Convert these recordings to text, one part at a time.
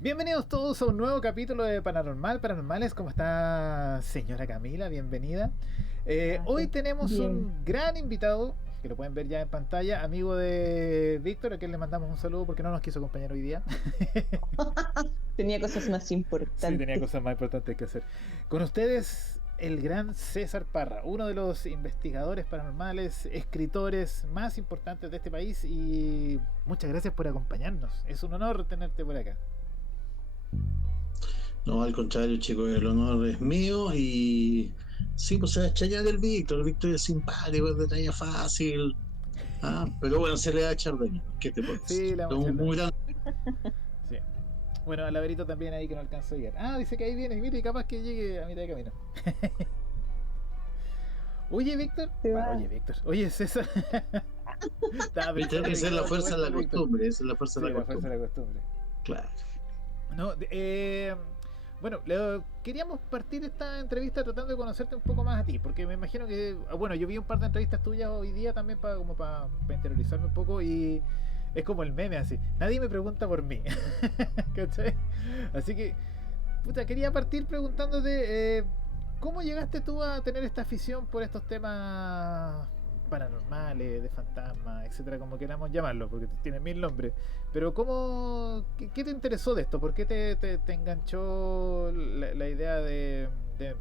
Bienvenidos todos a un nuevo capítulo de Paranormales. ¿Cómo está señora Camila? Bienvenida. Hoy tenemos Bien. un gran invitado, que lo pueden ver ya en pantalla, amigo de Víctor, a quien le mandamos un saludo porque no nos quiso acompañar hoy día. Tenía cosas más Sí, tenía importantes. cosas más importantes que hacer. Con ustedes, el gran César Parra, uno de los investigadores paranormales, escritores más importantes de este país, y muchas gracias por acompañarnos. Es un honor tenerte por acá. No, al contrario, chicos, el honor es mío y sí, pues se va a extrañar el Víctor es simpático, es de talla fácil, pero bueno, se le va a echar de menos, ¿qué te puedo decir? Sí, la Es vamos a un echar de muy menos. gran... Sí. Bueno, al Laverito también ahí que no alcanzó a llegar. Ah, dice que ahí viene, mire, capaz que llegue a mitad de camino. Oye, Víctor. Se Bueno, va. oye, Víctor. Oye, César. Estaba Esa pensando que es la era fuerza de la Víctor. costumbre, esa es la fuerza Sí, de la la fuerza costumbre, de la costumbre. claro. No, bueno, queríamos partir esta entrevista tratando de conocerte un poco más a ti, porque me imagino que, bueno, yo vi un par de entrevistas tuyas hoy día también para interiorizarme un poco, y es como el meme así, nadie me pregunta por mí. ¿Cachai? Así que, puta, quería partir preguntándote, ¿cómo llegaste tú a tener esta afición por estos temas paranormales, de fantasmas, etcétera, como queramos llamarlo, porque tiene mil nombres? Pero ¿qué te interesó de esto? ¿Por qué te enganchó la idea de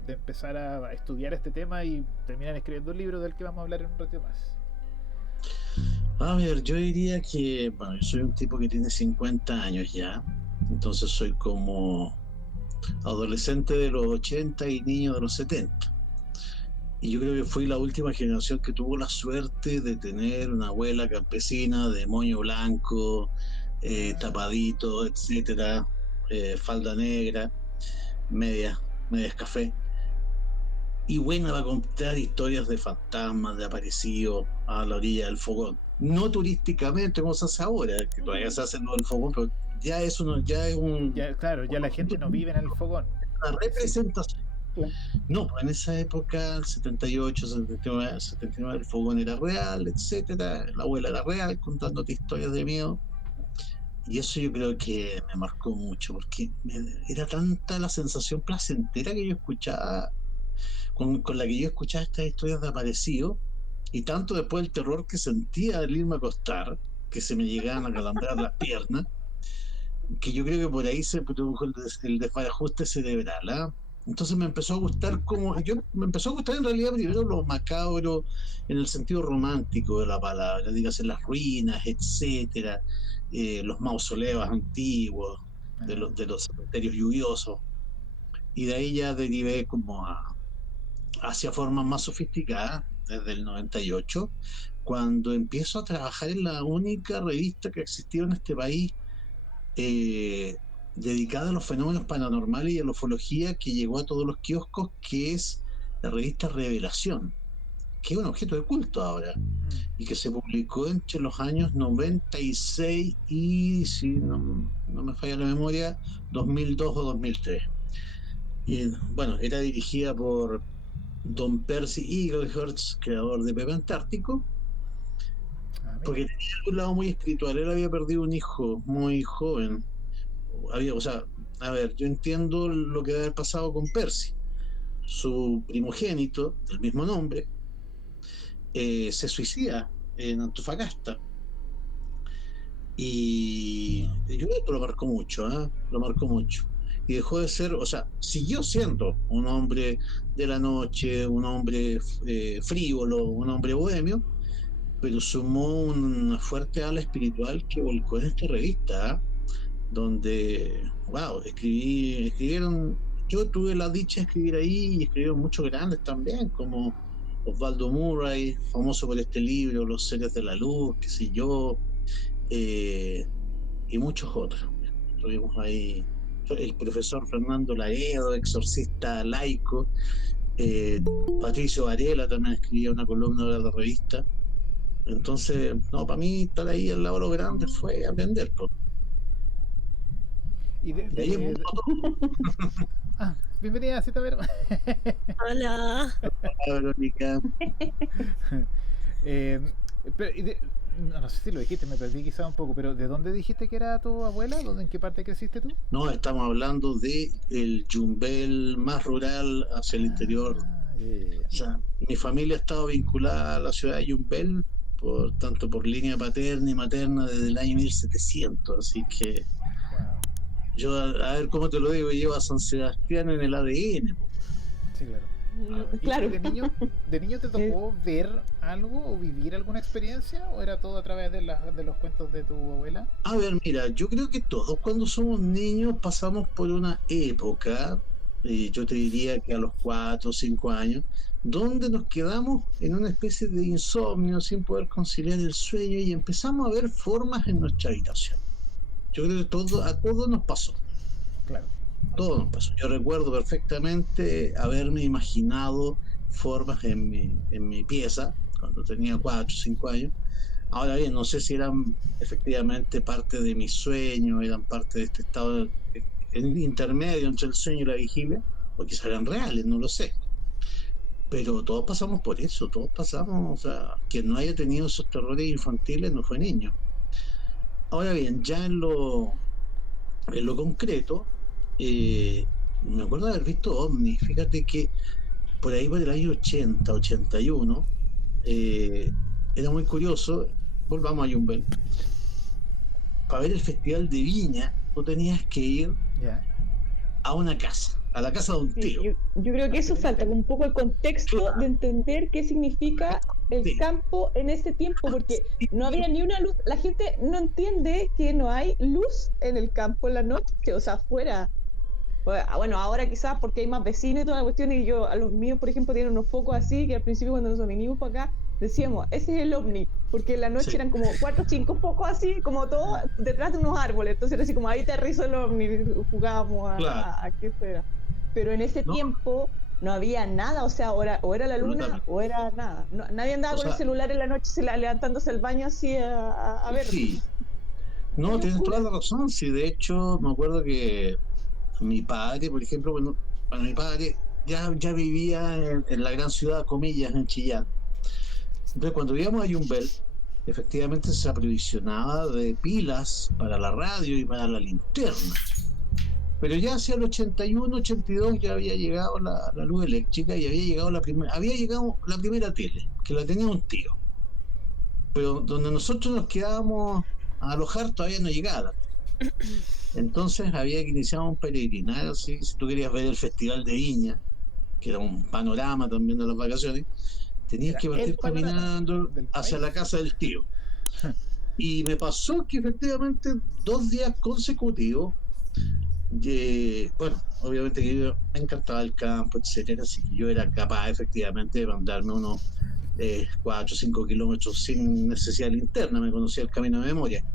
empezar a estudiar este tema y terminar escribiendo un libro del que vamos a hablar en un ratito más? A ver, yo diría que, bueno, yo soy un tipo que tiene 50 años ya, entonces soy como adolescente de los 80 y niño de los 70. Y yo creo que fui la última generación que tuvo la suerte de tener una abuela campesina de moño blanco, tapadito, etcétera, falda negra, medias café. Y buena va a contar historias de fantasmas, de aparecidos a la orilla del fogón. No turísticamente como se hace ahora, que todavía se hace lo del fogón, pero ya es Ya, claro, ya la gente no vive en el fogón. una Sí. representación. Claro. No, pues en esa época, el 78, 79, el fogón era real, etcétera. La abuela era real, contándote historias de miedo. Y eso yo creo que me marcó mucho, porque era tanta la sensación placentera que yo escuchaba, con la que yo escuchaba estas historias de aparecido, y tanto después el terror que sentía al irme a acostar, que se me llegaban a calambrar las piernas, que yo creo que por ahí se produjo el desbarajuste cerebral, ¿ah? Entonces me empezó a gustar me empezó a gustar en realidad primero lo macabro en el sentido romántico de la palabra, dígase las ruinas, etcétera, los mausoleos antiguos, Ah. de los cementerios lluviosos, y de ahí ya derivé hacia formas más sofisticadas desde el 98, cuando empiezo a trabajar en la única revista que existía en este país eh, dedicada a los fenómenos paranormales y a la ufología, que llegó a todos los kioscos, que es la revista Revelación, que es un objeto de culto ahora, Mm. y que se publicó entre los años 96 y, si no me falla la memoria, 2002 o 2003. Y bueno, era dirigida por Don Percy Eaglehertz, creador de Pepe Antártico, Ah, mira. porque tenía un lado muy espiritual. Él había perdido un hijo muy joven. O sea, a ver, yo entiendo lo que debe haber pasado con Percy. Su primogénito, del mismo nombre, se suicida en Antofagasta. Y yo esto lo marcó mucho, ¿eh? Lo marcó mucho. Y dejó de ser, o sea, siguió siendo un hombre de la noche, un hombre frívolo, un hombre bohemio, pero sumó una fuerte ala espiritual que volcó en esta revista, ¿eh? Donde, wow, escribieron, yo tuve la dicha de escribir ahí, y escribieron muchos grandes también, como Osvaldo Murray, famoso por este libro, Los seres de la luz, qué sé yo, eh, y muchos otros. Tuvimos ahí el profesor Fernando Laredo, exorcista laico, eh, Patricio Varela también escribía una columna de la revista. Entonces, no, para mí estar ahí al lado de los grandes fue aprender, pues. Y De ahí es mundo. bienvenida, Cita Vero. Hola. Verónica. Eh, pero, no sé si lo dijiste, me perdí quizá un poco, pero ¿de dónde dijiste que era tu abuela? ¿En qué parte creciste tú? No, estamos hablando de el Yumbel más rural hacia el interior. Ah, ya. O sea, mi familia ha estado vinculada a la ciudad de Yumbel, tanto por línea paterna y materna desde el año 1700, así que Wow. yo, a ver cómo te lo digo, llevo a San Sebastián en el ADN, po. Sí, claro. ¿Y Claro. de niño te tocó ver algo o vivir alguna experiencia? ¿O era todo a través de los cuentos de tu abuela? A ver, mira, yo creo que todos cuando somos niños pasamos por una época, yo te diría que a los 4 o 5 años, donde nos quedamos en una especie de insomnio sin poder conciliar el sueño y empezamos a ver formas en nuestra habitación. Yo creo que a todos nos pasó. Claro. Todo nos pasó. Yo recuerdo perfectamente haberme imaginado formas en mi pieza cuando tenía 4 o 5 años. Ahora bien, no sé si eran efectivamente parte de mi sueño, eran parte de este estado intermedio entre el sueño y la vigilia, o quizás eran reales, no lo sé. Pero todos pasamos por eso, todos pasamos, o sea, quien no haya tenido esos terrores infantiles no fue niño. Ahora bien, ya en lo concreto, eh, me acuerdo de haber visto ovnis. Fíjate que por ahí por el año 80, 81, era muy curioso. Volvamos a Yumbel. Para ver el Festival de Viña, tú tenías que ir Ya. a una casa, a la casa de un Sí, tío. yo creo que eso falta, como un poco el contexto Claro. de entender qué significa el Sí. campo en ese tiempo, porque no había ni una luz. La gente no entiende que no hay luz en el campo en la noche, o sea, afuera. Bueno, ahora quizás porque hay más vecinos y toda la cuestión, y yo, a los míos, por ejemplo, tienen unos focos así, que al principio cuando nos vinimos para acá, decíamos, ese es el ovni, porque en la noche Sí. eran como 4 o 5 focos así, como todo detrás de unos árboles, entonces era así como, ahí aterrizó el ovni, jugábamos Claro. a qué fuera. Pero en ese No. tiempo no había nada, o sea, o era la luna Absolutamente. o era nada. Nadie andaba O con el sea, celular en la noche levantándose al baño así a ver. sí. No, Era tienes toda oscuro. la razón. Sí, de hecho, me acuerdo que mi padre, por ejemplo, bueno, mi padre ya vivía en la gran ciudad, comillas, en Chillán. Entonces, cuando íbamos a Yumbel, efectivamente se aprovisionaba de pilas para la radio y para la linterna. Pero ya hacia el 81, 82 ya había llegado la luz eléctrica y había llegado la primera tele, que la tenía un tío. Pero donde nosotros nos quedábamos a alojar todavía no llegaba. Entonces había que iniciar un peregrinaje, si tú querías ver el Festival de Viña, que era un panorama también de las vacaciones, tenías Era que el partir panorama caminando del hacia la país. casa del tío. Y me pasó que efectivamente 2 días consecutivos, bueno, obviamente que yo me encantaba el campo, etcétera, así que yo era capaz efectivamente de mandarme unos 4 o 5 kilómetros sin necesidad linterna, me conocía el camino de memoria.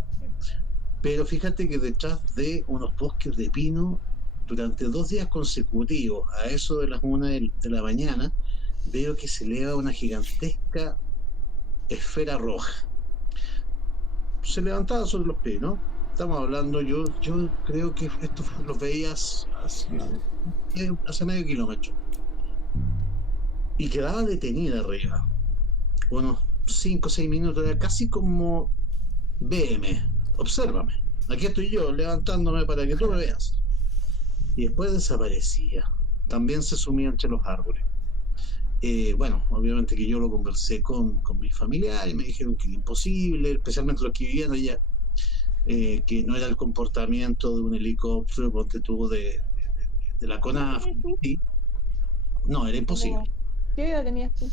Pero fíjate que detrás de unos bosques de pino, durante 2 días consecutivos, a eso de las 1 de la mañana, veo que se eleva una gigantesca esfera roja. Se levantaba sobre los pies, ¿no? Estamos hablando, yo creo que esto lo veías hace medio kilómetro. Y quedaba detenida arriba. Unos 5 o 6 minutos, era casi como, véeme, obsérvame. Aquí estoy yo levantándome para que tú me veas. Y después desaparecía. También se sumía entre los árboles. Bueno, obviamente que yo lo conversé con mis familiares y me dijeron que era imposible, especialmente los que vivían allá, que no era el comportamiento de un helicóptero, ponte tú, de la CONAF. ¿Tú? Sí. No, era imposible. ¿Qué edad tenías tú?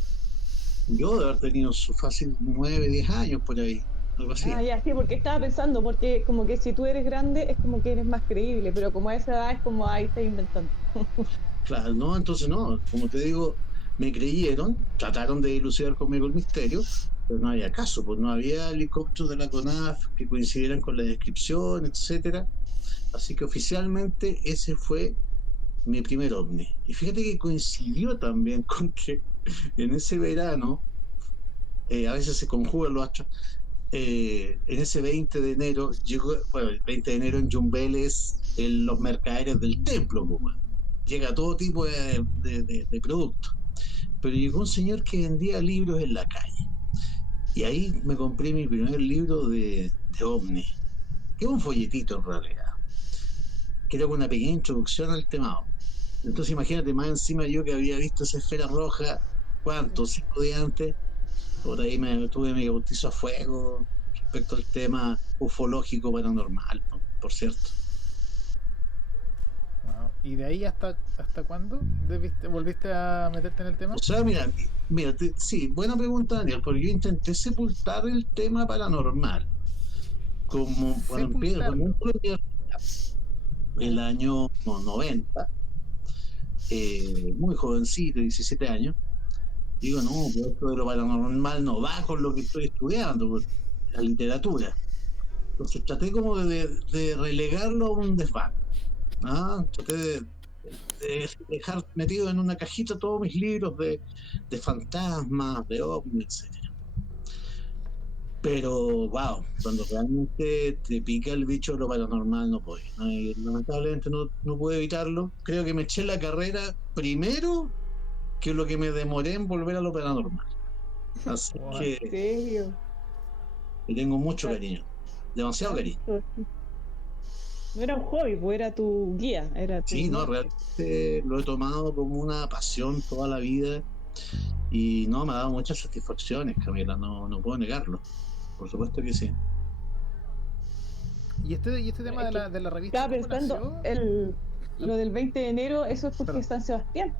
Yo de haber tenido su fácil 9, 10 años por ahí, algo así. Ah, ya, sí, porque estaba pensando, porque como que si tú eres grande es como que eres más creíble, pero como a esa edad es como ahí estás inventando. Claro, no, entonces no, como te digo, me creyeron, trataron de dilucidar conmigo el misterio, pero no había caso, pues no había helicópteros de la CONAF que coincidieran con la descripción, etcétera. Así que oficialmente ese fue mi primer ovni. Y fíjate que coincidió también con que en ese verano, a veces se conjugan los astros, en ese 20 de enero, llegó, bueno, el 20 de enero en Yumbel es los mercaderes del templo, pues, llega todo tipo de productos. Pero llegó un señor que vendía libros en la calle. Y ahí me compré mi primer libro de OVNI, que es un folletito en realidad, que era una pequeña introducción al tema OVNI. Entonces imagínate, más encima yo que había visto esa esfera roja, ¿cuántos? 5 días antes, por ahí me tuve mi bautizo a fuego respecto al tema ufológico paranormal, por cierto. Wow. ¿Y de ahí hasta cuándo volviste a meterte en el tema? O sea, mira, sí, buena pregunta, Daniel, porque yo intenté sepultar el tema paranormal, como cuando Sepultarlo. entro en el año 90, muy jovencito, 17 años, digo, no, pues esto de lo paranormal no va con lo que estoy estudiando, pues, la literatura. Entonces traté como de relegarlo a un desván. ¿Ah? Traté de dejar metido en una cajita todos mis libros de fantasmas, de ovnis, etc. Pero, wow, cuando realmente te pica el bicho de lo paranormal, no puedo. ¿No? Y lamentablemente no pude evitarlo. Creo que me eché la carrera primero que lo que me demoré en volver a lo paranormal. Así Wow. que ¿En serio? le tengo mucho cariño, demasiado cariño. No era un hobby, pues era tu guía, era tu Sí, no, norte. realmente lo he tomado como una pasión toda la vida y no, me ha dado muchas satisfacciones, Camila, no puedo negarlo. Por supuesto que sí. ¿Y este tema Es que de la revista estaba cómo pensando, nació? lo del 20 de enero, eso es porque Perdón. es San Sebastián.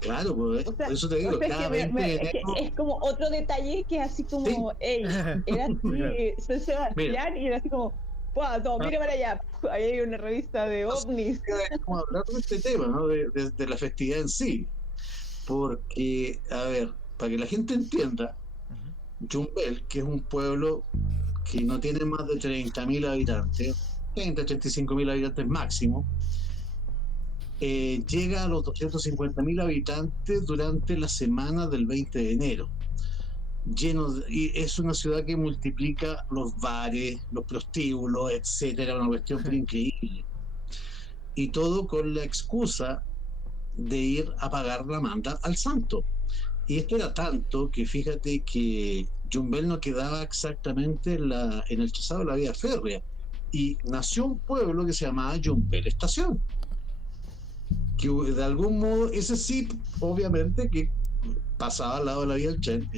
Claro, pues, O por sea, eso te digo, es cada que, 20 de es que enero, es como otro detalle que es así sí, como, hey, era Sí, claro. así San mira, Sebastián y era así como, ¡buah, todo, ah, mire para allá! Ahí hay una revista de entonces, ovnis. es como hablar de este tema, ¿no? De la festividad en sí, porque, a ver, para que la gente entienda, Ujú. Yumbel, que es un pueblo que no tiene más de 30.000 habitantes, 35.000 habitantes máximo, llega a los 250.000 habitantes durante la semana del 20 de enero. Y es una ciudad que multiplica los bares, los prostíbulos, etcétera, una cuestión pero increíble. Y todo con la excusa de ir a pagar la manda al santo. Y esto era tanto que fíjate que Yumbel no quedaba exactamente en el trazado de la vía férrea. Y nació un pueblo que se llamaba Yumbel Estación. Que de algún modo, ese sí, obviamente, que pasaba al lado de la vía del tren.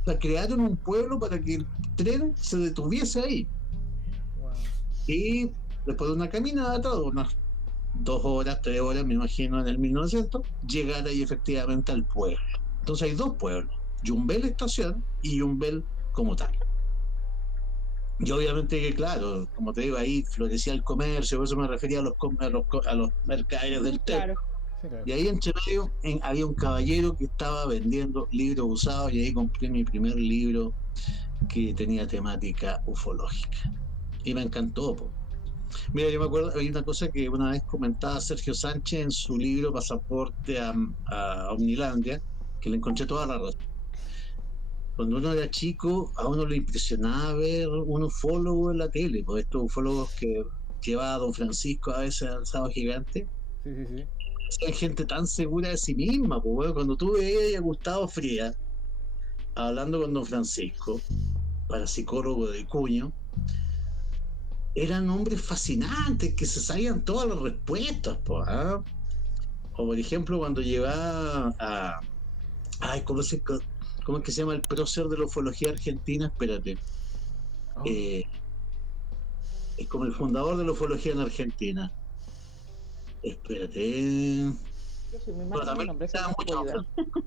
O sea, crearon un pueblo para que el tren se detuviese ahí. Wow. Y después de una caminata, de unas 2 horas, 3 horas, me imagino, en el 1900, llegar ahí efectivamente al pueblo. Entonces hay dos pueblos, Yumbel Estación y Yumbel como tal. Y obviamente que, claro, como te digo, ahí florecía el comercio, por eso me refería a los mercaderes del tren. Claro. Sí, claro. Y ahí entre medio había un caballero que estaba vendiendo libros usados y ahí compré mi primer libro que tenía temática ufológica. Y me encantó, po. Mira, yo me acuerdo, hay una cosa que una vez comentaba Sergio Sánchez en su libro Pasaporte a Omnilandia, que le encontré toda la razón. Cuando uno era chico, a uno le impresionaba ver un ufólogo en la tele, pues estos ufólogos que llevaba Don Francisco a veces al Sábado Gigante, Sí, sí, sí. son gente tan segura de sí misma, pues bueno, cuando tú veías a Gustavo Frías hablando con Don Francisco, parapsicólogo de Cuño, eran hombres fascinantes que se sabían todas las respuestas, pues, ¿ah? O por ejemplo, cuando llevaba a. Ay, ¿cómo es que se llama el prócer de la ufología argentina? Espérate. Oh, Es como el fundador de la ufología en Argentina. Espérate. Yo soy muy Bueno, mala con los también lo nombres, eso invitaba no te mucho puedo a Don ayudar. Francisco.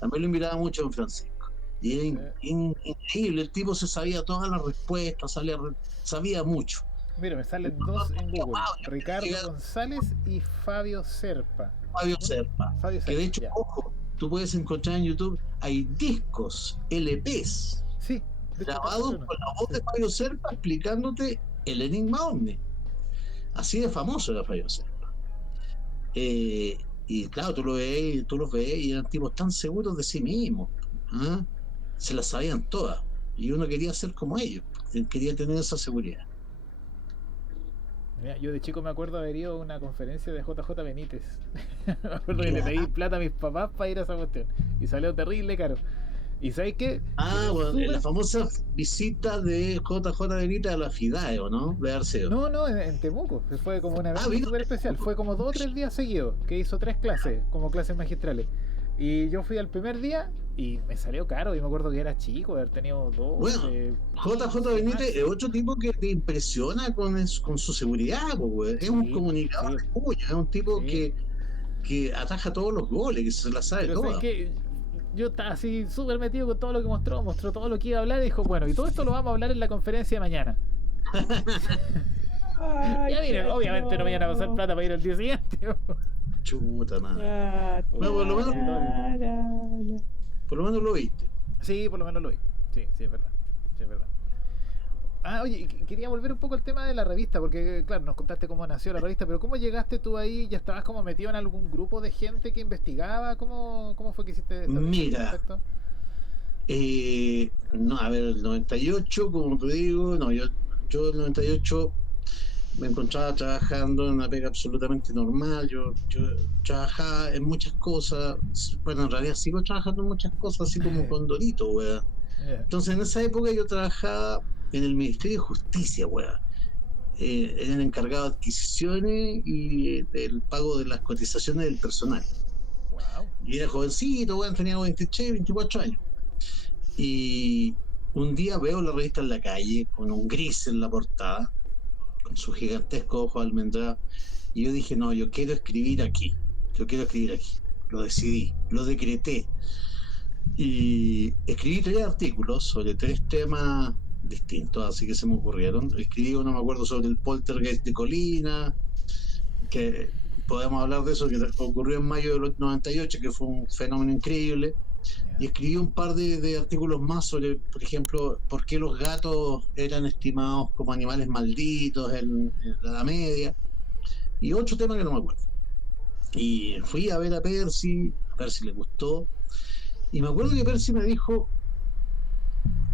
También lo invitaba mucho a Don Francisco. Y era increíble, el tipo se sabía todas las respuestas, sabía mucho. mira, me salen dos Entonces, en Google: wow, yo quería Ricardo llegar González y Fabio Serpa. a Fabio Serpa. Fabio Que de Serpa, hecho, ya. ojo, tú puedes encontrar en YouTube, hay discos, LPs, Sí, de hecho te encontré grabados uno. con la voz Sí. de Fabio Serpa explicándote el Enigma OVNI. Así de famoso era Fabio Serpa. Y claro, tú los ves y eran tipos tan seguros de sí mismos. ¿Ah? Se las sabían todas. Y uno quería ser como ellos, quería tener esa seguridad. Mira, yo de chico me acuerdo haber ido a una conferencia de JJ Benítez. Me acuerdo que le Mira, pedí plata a mis papás para ir a esa cuestión. Y salió terrible caro. Y ¿sabes qué? Bueno, Súper- la famosa visita de JJ Benítez a la FIDAE, ¿o no? De Arceo. No, no, en Temuco. Fue como un evento Vino. súper especial. Fue como 2 o 3 días seguidos, que hizo 3 clases, como clases magistrales. Y yo fui al primer día y me salió caro. Y me acuerdo que era chico, haber tenido Bueno, 12. JJ Benítez es otro tipo que te impresiona con su seguridad, po, güey. Es un Sí, comunicador sí, de puño, es un tipo sí. que ataja todos los goles, que se la sabe Pero ¿sabes toda. qué? Yo estaba así súper metido con todo lo que mostró todo lo que iba a hablar y dijo, bueno, y todo esto lo vamos a hablar en la conferencia de mañana. Ay, Ya miren, obviamente no me iban a pasar plata para ir al día siguiente. Chuta madre. Bueno, Bueno, por lo menos lo viste. Sí, por lo menos lo vi. Sí, sí, es verdad. Sí, es verdad. Oye, quería volver un poco al tema de la revista, porque claro, nos contaste cómo nació la revista, pero ¿cómo llegaste tú ahí? ¿Ya estabas como metido en algún grupo de gente que investigaba? ¿Cómo fue que hiciste Mira, contacto? no, a ver, el 98, como te digo, no, yo el 98 me encontraba trabajando en una pega absolutamente normal, yo trabajaba en muchas cosas, bueno, en realidad sigo trabajando en muchas cosas, así como con Dorito, weón. Yeah. Entonces en esa época yo trabajaba en el Ministerio de Justicia, weón. Era el encargado de adquisiciones y del pago de las cotizaciones del personal. Wow. Y era jovencito, weón, tenía 23, 24 años. Y un día veo la revista en la calle, con un gris en la portada, con su gigantesco ojo almendrado, y yo dije, no, yo quiero escribir aquí, lo decidí, lo decreté, y escribí 3 artículos sobre 3 temas distintos, así que se me ocurrieron. Escribí uno, me acuerdo, sobre el poltergeist de Colina, que podemos hablar de eso, que ocurrió en mayo del 98, que fue un fenómeno increíble. Y escribí un par de artículos más sobre, por ejemplo, por qué los gatos eran estimados como animales malditos en la Edad Media, y otro tema que no me acuerdo. Y fui a ver a Percy le gustó, y me acuerdo que Percy me dijo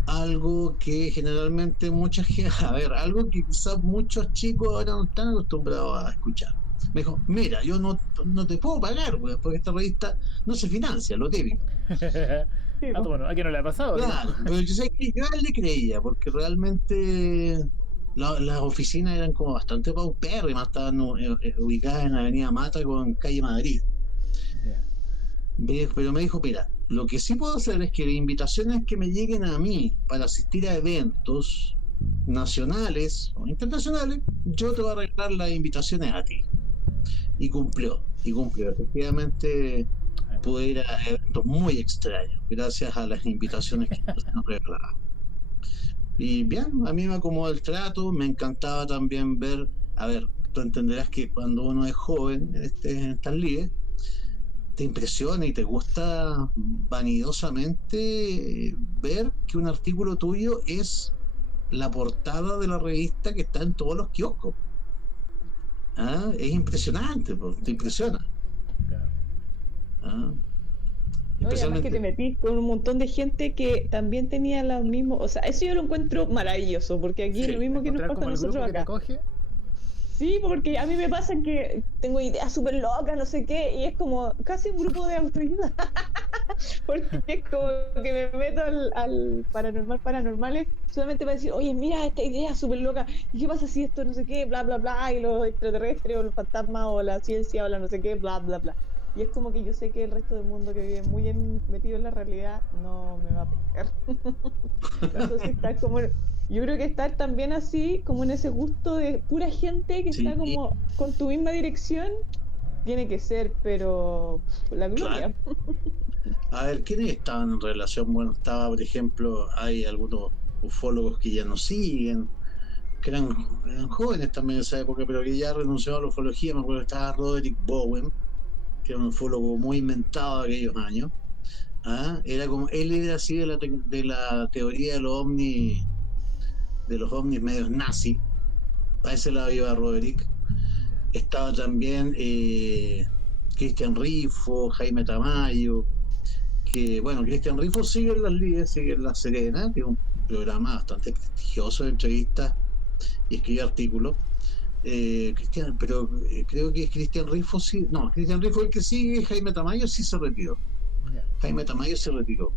algo que generalmente mucha gente, a ver, algo que quizás muchos chicos ahora no están acostumbrados a escuchar. Me dijo, mira, yo no te puedo pagar, güey, porque esta revista no se financia, lo típico. Bueno, ¿a quién no le ha pasado? Claro, pero yo sé que yo a él le creía, porque realmente las oficinas eran como bastante paupérrimas, estaban ubicadas en Avenida Mata con Calle Madrid. Yeah. Pero me dijo, mira, lo que sí puedo hacer es que de invitaciones que me lleguen a mí para asistir a eventos nacionales o internacionales, yo te voy a regalar las invitaciones a ti. Y cumplió. Efectivamente, pude ir a eventos muy extraños gracias a las invitaciones que nos regalaban. Y bien, a mí me acomodó el trato, me encantaba también ver, a ver, tú entenderás que cuando uno es joven en estas lides, te impresiona y te gusta vanidosamente ver que un artículo tuyo es la portada de la revista que está en todos los kioscos. Es impresionante, te impresiona. No, y además que te metís con un montón de gente que también tenía los mismos, o sea, eso yo lo encuentro maravilloso, porque aquí es lo mismo que nos pasa a nosotros acá. Sí, porque a mí me pasa que tengo ideas súper locas, no sé qué, y es como casi un grupo de autoayuda. Porque es como que me meto al paranormales, solamente para decir, oye, mira, esta idea es súper loca, ¿y qué pasa si esto no sé qué, bla, bla, bla, y los extraterrestres, o los fantasmas, o la ciencia, o la no sé qué, bla, bla, bla? Y es como que yo sé que el resto del mundo que vive muy metido en la realidad no me va a pescar. Entonces estar como... Yo creo que estar también así, como en ese gusto de pura gente que está como con tu misma dirección, tiene que ser, pero la gloria. Claro. A ver, ¿quiénes estaban en relación? Bueno, estaba, por ejemplo, hay algunos ufólogos que ya no siguen, que eran jóvenes también en esa época, pero que ya renunciaron a la ufología. Me acuerdo que estaba Roderick Bowen, que era un ufólogo muy inventado de aquellos años. Él era así de la teoría de los ovnis medios nazis. Para ese lado iba Roderick. Estaba también Cristian Rifo, Jaime Tamayo, que bueno, Cristian Rifo sigue en las líderes, sigue en La Serena, que es un programa bastante prestigioso de entrevistas y escribe artículos. Pero creo que es Cristian Rifo, sí. No, Cristian Rifo el que sigue, Jaime Tamayo sí se retiró. Jaime Tamayo se retiró.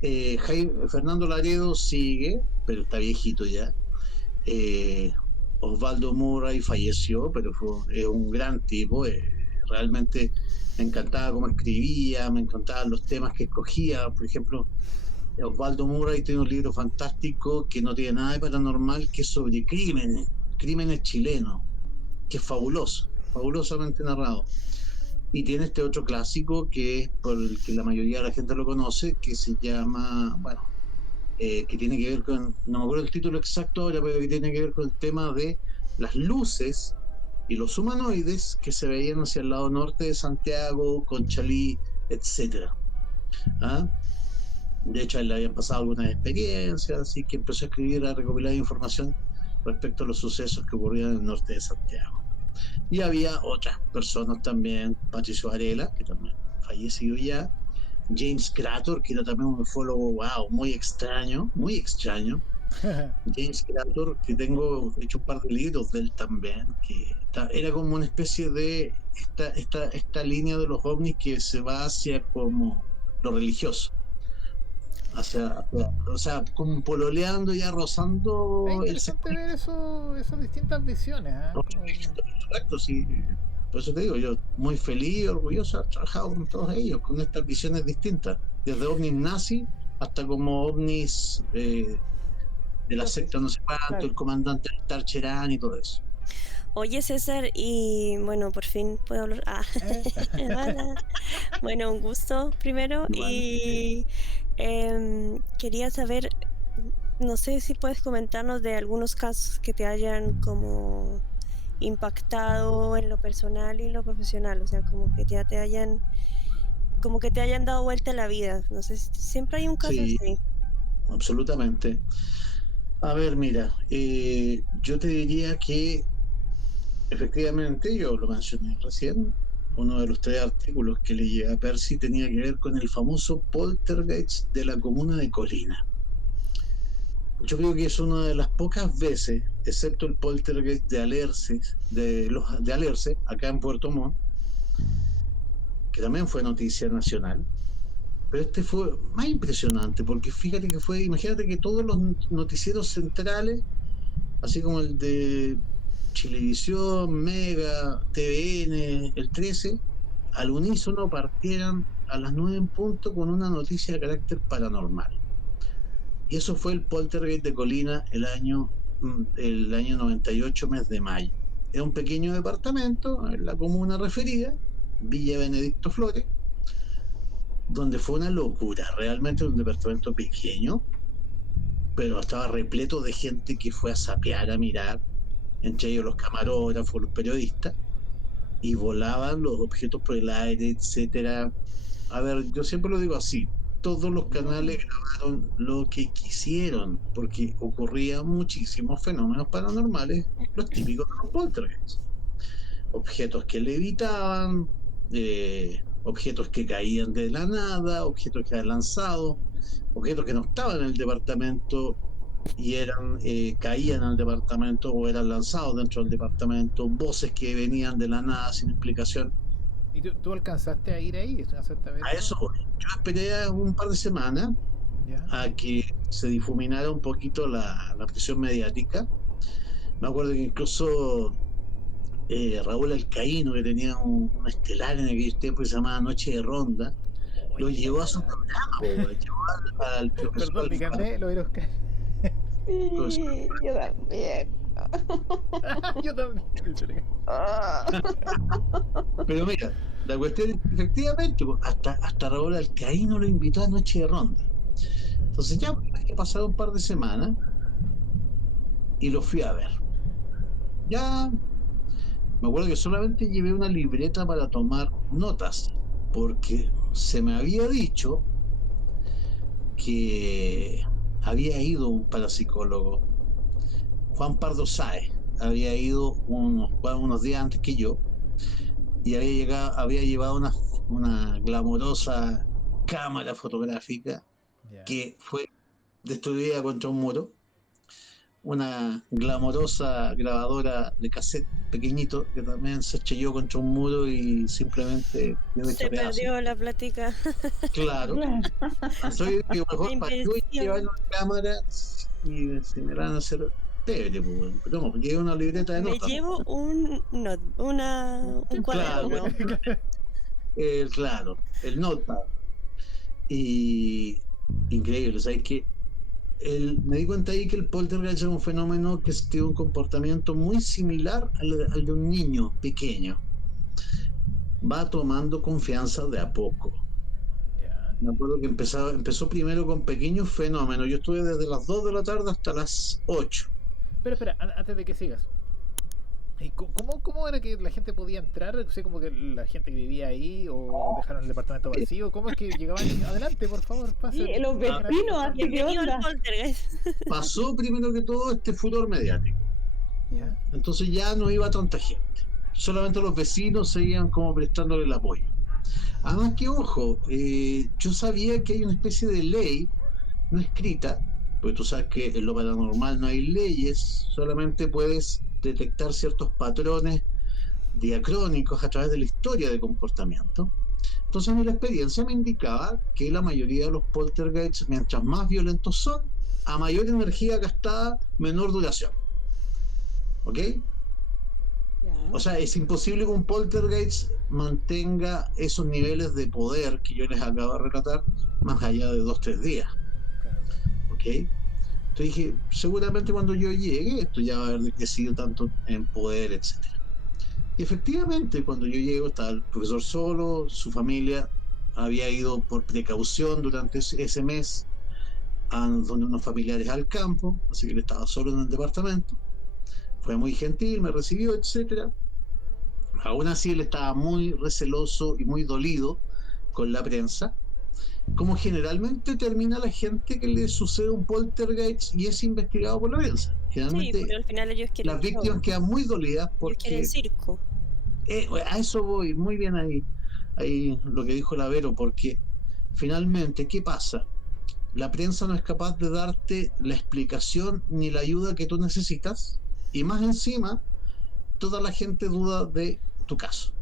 Fernando Laredo sigue, pero está viejito ya. Eh, Osvaldo Murray falleció, pero es un gran tipo. Realmente me encantaba cómo escribía, me encantaban los temas que escogía. Por ejemplo, Osvaldo Murray tiene un libro fantástico que no tiene nada de paranormal, que es sobre crímenes chilenos, que es fabuloso, fabulosamente narrado. Y tiene este otro clásico que es por el que la mayoría de la gente lo conoce, que se llama, bueno, que tiene que ver con, no me acuerdo el título exacto ahora, pero que tiene que ver con el tema de las luces y los humanoides que se veían hacia el lado norte de Santiago, Conchalí, etcétera. ¿Ah? De hecho, a él le habían pasado algunas experiencias, así que empezó a escribir, a recopilar información respecto a los sucesos que ocurrían en el norte de Santiago. Y había otras personas también, Patricio Varela, que también fallecido ya, James Crator, que era también un ufólogo, wow, muy extraño, muy extraño. James Crator, que tengo hecho un par de libros de él también, que era como una especie de esta línea de los ovnis que se va hacia como lo religioso. O sea, como pololeando, ya Es rozando el interesante sector. ver esas distintas visiones, ¿ah? Correcto, sí. Por eso te digo, yo muy feliz y orgulloso de haber trabajado con todos ellos, con estas visiones distintas, desde ovnis nazi hasta como ovnis de la secta no sé cuánto, Claro. el comandante Tarcherán y todo eso. Oye, César, y bueno, por fin puedo hablar. ¿Eh? Hola. Bueno, un gusto primero. Igual. Y quería saber, no sé si puedes comentarnos de algunos casos que te hayan como impactado en lo personal y en lo profesional, o sea, como que te hayan dado vuelta a la vida. No sé, siempre hay un caso Sí, así. absolutamente. A ver, mira, yo te diría que efectivamente, yo lo mencioné recién, uno de los 3 artículos que leí a Percy tenía que ver con el famoso poltergeist de la comuna de Colina. Yo creo que es una de las pocas veces, excepto el poltergeist de Alerce, de Alerce, acá en Puerto Montt, que también fue noticia nacional, pero este fue más impresionante, porque fíjate que imagínate que todos los noticieros centrales, así como el de Chilevisión, Mega, TVN, el 13, al unísono partieran a las 9 en punto con una noticia de carácter paranormal. Y eso fue el poltergeist de Colina el año 98, mes de mayo. Era un pequeño departamento en la comuna referida, Villa Benedicto Flores, donde fue una locura, realmente un departamento pequeño, pero estaba repleto de gente que fue a sapear, a mirar, entre ellos los camarógrafos, los periodistas, y volaban los objetos por el aire, etcétera. A ver, yo siempre lo digo así, todos los canales grabaron lo que quisieron, porque ocurrían muchísimos fenómenos paranormales, los típicos de los poltergeists. Objetos que levitaban, objetos que caían de la nada, objetos que eran lanzados, objetos que no estaban en el departamento y caían al departamento o eran lanzados dentro del departamento, voces que venían de la nada sin explicación. ¿Y tú alcanzaste a ir ahí? ¿Alcanzaste a ver A eso? eso voy. Yo esperé un par de semanas ¿Ya? a que se difuminara un poquito la presión mediática. Me acuerdo que incluso Raúl Alcaíno, que tenía un estelar en aquel tiempo que se llamaba Noche de Ronda, lo Oye, llevó a su programa, llevó al profesor perdón, mi carnet lo voy a Oscar. Sí, yo también. Yo también. Ah. Pero mira, la cuestión es que efectivamente, hasta Raúl Alcaíno lo invitó a Noche de Ronda. Entonces ya había pasado un par de semanas y lo fui a ver. Ya me acuerdo que solamente llevé una libreta para tomar notas, porque se me había dicho que había ido un parapsicólogo, Juan Pardo Sáez, había ido unos días antes que yo, y había llevado una glamorosa cámara fotográfica Ya. que fue destruida contra un muro, una glamorosa grabadora de cassette pequeñito que también se estrelló contra un muro y simplemente quedó hecho Se pedazos. perdió la plática. Claro. Soy que mejor para yo llevar una cámara y se me van a hacer pebre, pues, bueno. Pero no, porque es una libreta de Me notas. llevo un Claro, cuaderno. claro, el notepad. Y increíble, ¿sabes qué? Me di cuenta ahí que el poltergeist es un fenómeno que tiene un comportamiento muy similar al de un niño pequeño. Va tomando confianza de a poco. Ya. Me acuerdo que empezó primero con pequeños fenómenos. Yo estuve desde las 2 de la tarde hasta las 8. Espera, antes de que sigas. ¿Y cómo era que la gente podía entrar? O sea, como que la gente que vivía ahí o dejaron el departamento vacío. ¿Cómo es que llegaban? Adelante, por favor, pasen. Sí, los vecinos, así que Bienvenido al onda. poltergeist. Pasó primero que todo este furor mediático. Ya. Entonces ya no iba tanta gente. Solamente los vecinos seguían como prestándole el apoyo. Además que, ojo, yo sabía que hay una especie de ley no escrita, porque tú sabes que en lo paranormal no hay leyes, solamente puedes detectar ciertos patrones diacrónicos a través de la historia de comportamiento. Entonces, a mí la experiencia me indicaba que la mayoría de los poltergeists, mientras más violentos son, a mayor energía gastada, menor duración. ¿Ok? O sea, es imposible que un poltergeist mantenga esos niveles de poder que yo les acabo de relatar más allá de 2-3 días. Claro. ¿Ok? Entonces dije, seguramente cuando yo llegue, esto ya va a haber decrecido tanto en poder, etc. Y efectivamente, cuando yo llego, estaba el profesor solo, su familia había ido por precaución durante ese mes a donde unos familiares al campo, así que él estaba solo en el departamento. Fue muy gentil, me recibió, etc. Aún así, él estaba muy receloso y muy dolido con la prensa, como generalmente termina la gente que le sucede un poltergeist y es investigado por la prensa. Sí, Generalmente porque al final ellos quieren las víctimas show. quedan muy dolidas Ellos quieren porque circo. a eso voy, muy bien ahí lo que dijo Lavero, porque finalmente, ¿qué pasa? La prensa no es capaz de darte la explicación ni la ayuda que tú necesitas, y más encima, toda la gente duda de tu caso.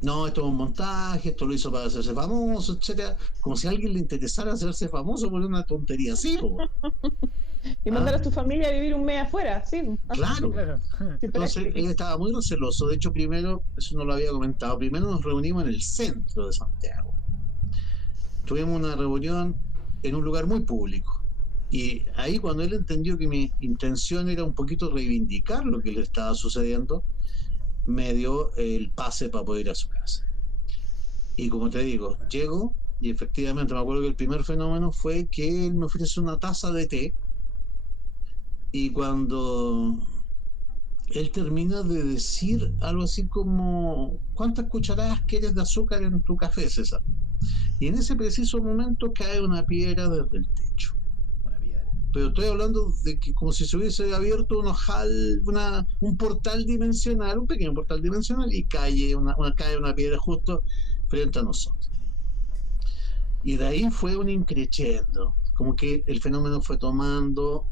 No, esto es un montaje, esto lo hizo para hacerse famoso, etcétera. Como si a alguien le interesara hacerse famoso por una tontería así, po. Y mandar a tu familia a vivir un mes afuera, sí. Claro. Claro. Entonces él estaba muy receloso. De hecho, primero, eso no lo había comentado, primero nos reunimos en el centro de Santiago. Tuvimos una reunión en un lugar muy público. Y ahí cuando él entendió que mi intención era un poquito reivindicar lo que le estaba sucediendo, me dio el pase para poder ir a su casa. Y como te digo, llego y efectivamente me acuerdo que el primer fenómeno fue que él me ofrece una taza de té y cuando él termina de decir algo así como ¿cuántas cucharadas quieres de azúcar en tu café, César? Y en ese preciso momento cae una piedra desde el techo. Una piedra. Pero estoy hablando de que como si se hubiese abierto un portal dimensional, un pequeño portal dimensional, y cae una piedra justo frente a nosotros. Y de ahí fue un increciendo, como que el fenómeno fue tomando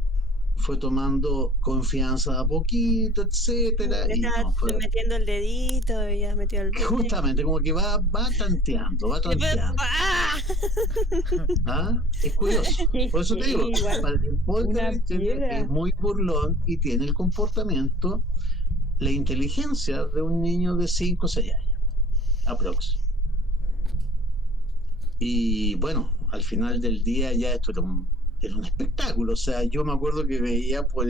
confianza a poquito, etcétera. Le Y estaba no, fue metiendo el dedito y ya metió el dedo. justamente como que va tanteando. ¡Ah! ¿Ah? Es curioso. Por eso te digo, Igual, el poltergeist piedra. es muy burlón y tiene el comportamiento, la inteligencia de un niño de 5 o 6 años, aprox. Y bueno, al final del día ya esto era un espectáculo. O sea, yo me acuerdo que veía por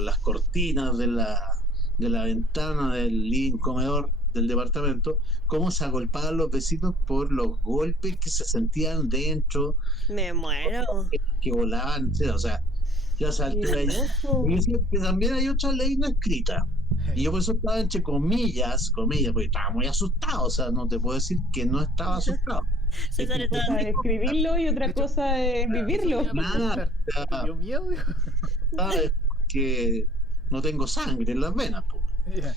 las cortinas de la ventana del living comedor del departamento cómo se agolpaban los vecinos por los golpes que se sentían dentro, Me muero. que volaban, etc. O sea, ya a esa altura ya. Y decía que también hay otra ley no escrita. Y yo por eso estaba entre comillas, porque estaba muy asustado. O sea, no te puedo decir que no estaba asustado. César Una estaba cosa es escribirlo y otra cosa es vivirlo. Nada, ¿Te dio miedo? ¿sabes? Que no tengo sangre en las venas, po. Yeah.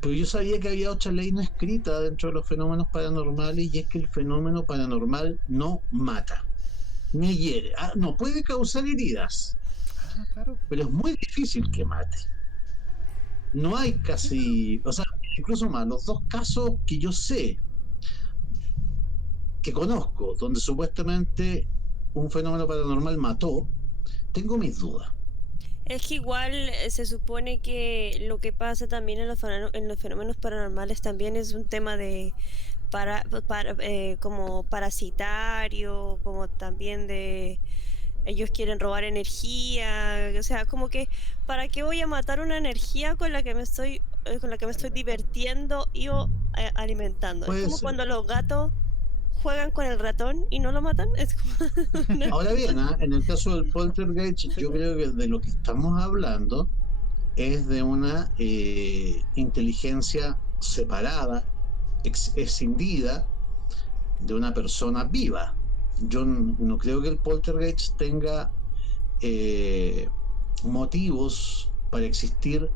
Pero yo sabía que había otra ley no escrita dentro de los fenómenos paranormales, y es que el fenómeno paranormal no mata. ni hiere. No, puede causar heridas, Claro. pero es muy difícil que mate. No hay casi, o sea, incluso más, los dos casos que yo sé, que conozco, donde supuestamente un fenómeno paranormal mató, tengo mis dudas. Es que igual se supone que lo que pasa también en los fenómenos paranormales también es un tema de como parasitario, como también de ellos quieren robar energía, o sea, como que ¿para qué voy a matar una energía con la que me estoy divirtiendo y o alimentando? Es Puede como ser. cuando los gatos juegan con el ratón y no lo matan, es como Ahora bien, en el caso del poltergeist, yo creo que de lo que estamos hablando es de una inteligencia separada, escindida de una persona viva. Yo no creo que el poltergeist tenga eh, motivos para existir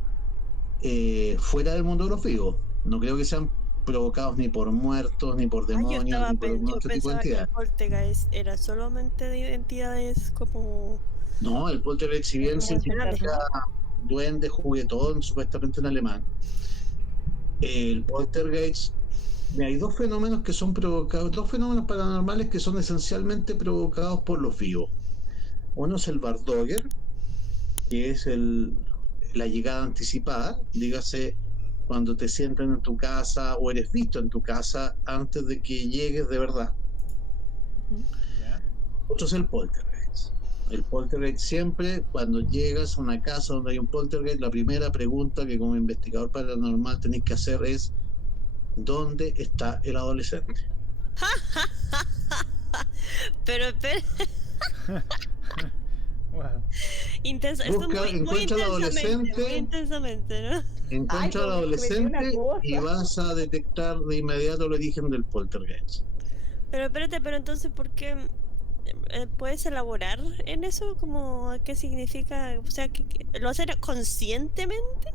fuera del mundo de los vivos. No creo que sean provocados ni por muertos, ni por Ah, demonios, ni por algún yo otro tipo de pensaba que el entidad. poltergeist era solamente de entidades como No, el poltergeist, si bien emocionales. significa duende, juguetón, supuestamente en alemán, el poltergeist, hay dos fenómenos que son provocados, dos fenómenos paranormales que son esencialmente provocados por los vivos. Uno es el Bardogger, que es la llegada anticipada, dígase cuando te sientan en tu casa o eres visto en tu casa antes de que llegues de verdad. Ya. Otro es el poltergeist. El poltergeist siempre, cuando llegas a una casa donde hay un poltergeist, la primera pregunta que como investigador paranormal tenés que hacer es ¿dónde está el adolescente? Pero Wow. esto Busca, muy encuentra al adolescente, intensamente, ¿no? Ay, encuentra al pero me metí una adolescente y cosa. vas a detectar de inmediato el origen del poltergeist. Pero espérate, pero entonces, ¿por qué puedes elaborar en eso? Como, ¿qué significa? O sea, ¿lo haces conscientemente?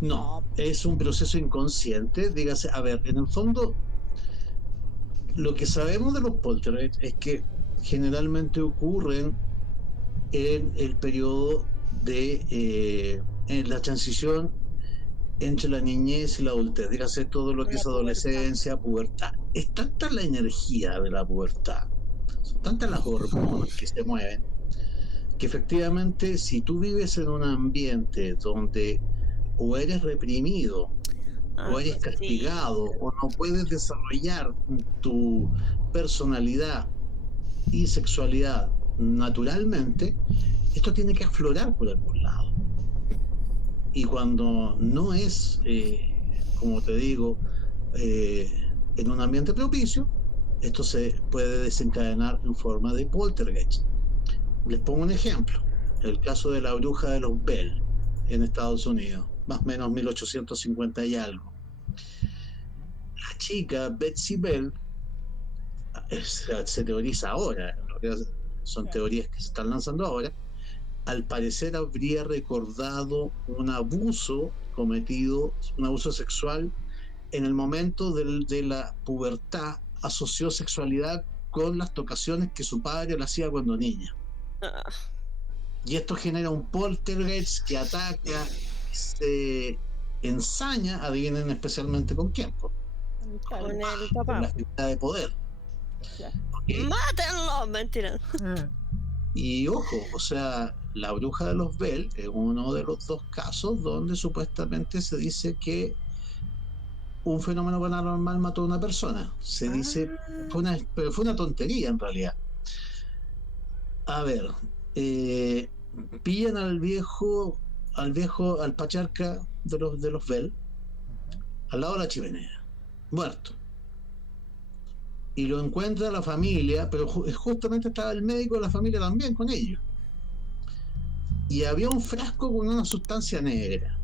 No, es un proceso inconsciente, dígase, a ver, en el fondo, lo que sabemos de los poltergeists es que generalmente ocurren en el periodo en la transición entre la niñez y la adultez, dígase todo lo que La es pubertad. adolescencia, pubertad. Es tanta la energía de la pubertad, son tantas las hormonas que se mueven, que efectivamente si tú vives en un ambiente donde o eres reprimido o eres Sí. castigado o no puedes desarrollar tu personalidad y sexualidad naturalmente, esto tiene que aflorar por algún lado. Y cuando no es, como te digo, en un ambiente propicio, esto se puede desencadenar en forma de poltergeist. Les pongo un ejemplo, el caso de la bruja de los Bell en Estados Unidos, más o menos 1850 y algo. La chica Betsy Bell se teoriza ahora, en realidad son teorías que se están lanzando ahora, al parecer habría recordado un abuso cometido, un abuso sexual en el momento de la pubertad, asoció sexualidad con las tocaciones que su padre le hacía cuando niña. Ah, Y esto genera un poltergeist que ataca, se ensaña, adivinen especialmente con quién, con el con papá. la figura de poder. ¿Okay? ¡Mátenlo! Mentira. Y ojo, o sea, la bruja de los Bell es uno de los dos casos donde supuestamente se dice que un fenómeno paranormal mató a una persona. Se dice, pero fue una tontería en realidad. A ver, eh, pillan al pacharca de los Bell, al lado de la chimenea, muerto. Y lo encuentra la familia, pero justamente estaba el médico de la familia también con ellos. Y había un frasco con una sustancia negra.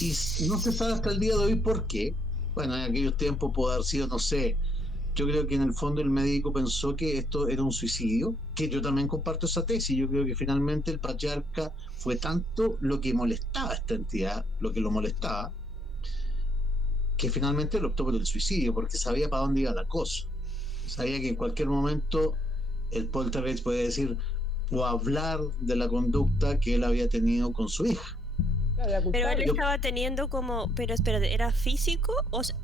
Y no se sabe hasta el día de hoy por qué. Bueno, en aquellos tiempos puede haber sido, no sé, yo creo que en el fondo el médico pensó que esto era un suicidio, que yo también comparto esa tesis. Yo creo que finalmente el patriarca fue tanto lo que molestaba a esta entidad, lo que lo molestaba, que finalmente lo optó por el suicidio, porque sabía para dónde iba la cosa. Sabía que en cualquier momento el poltergeist puede decir o hablar de la conducta que él había tenido con su hija. Pero él estaba teniendo como, pero espérate, ¿era físico? O sea,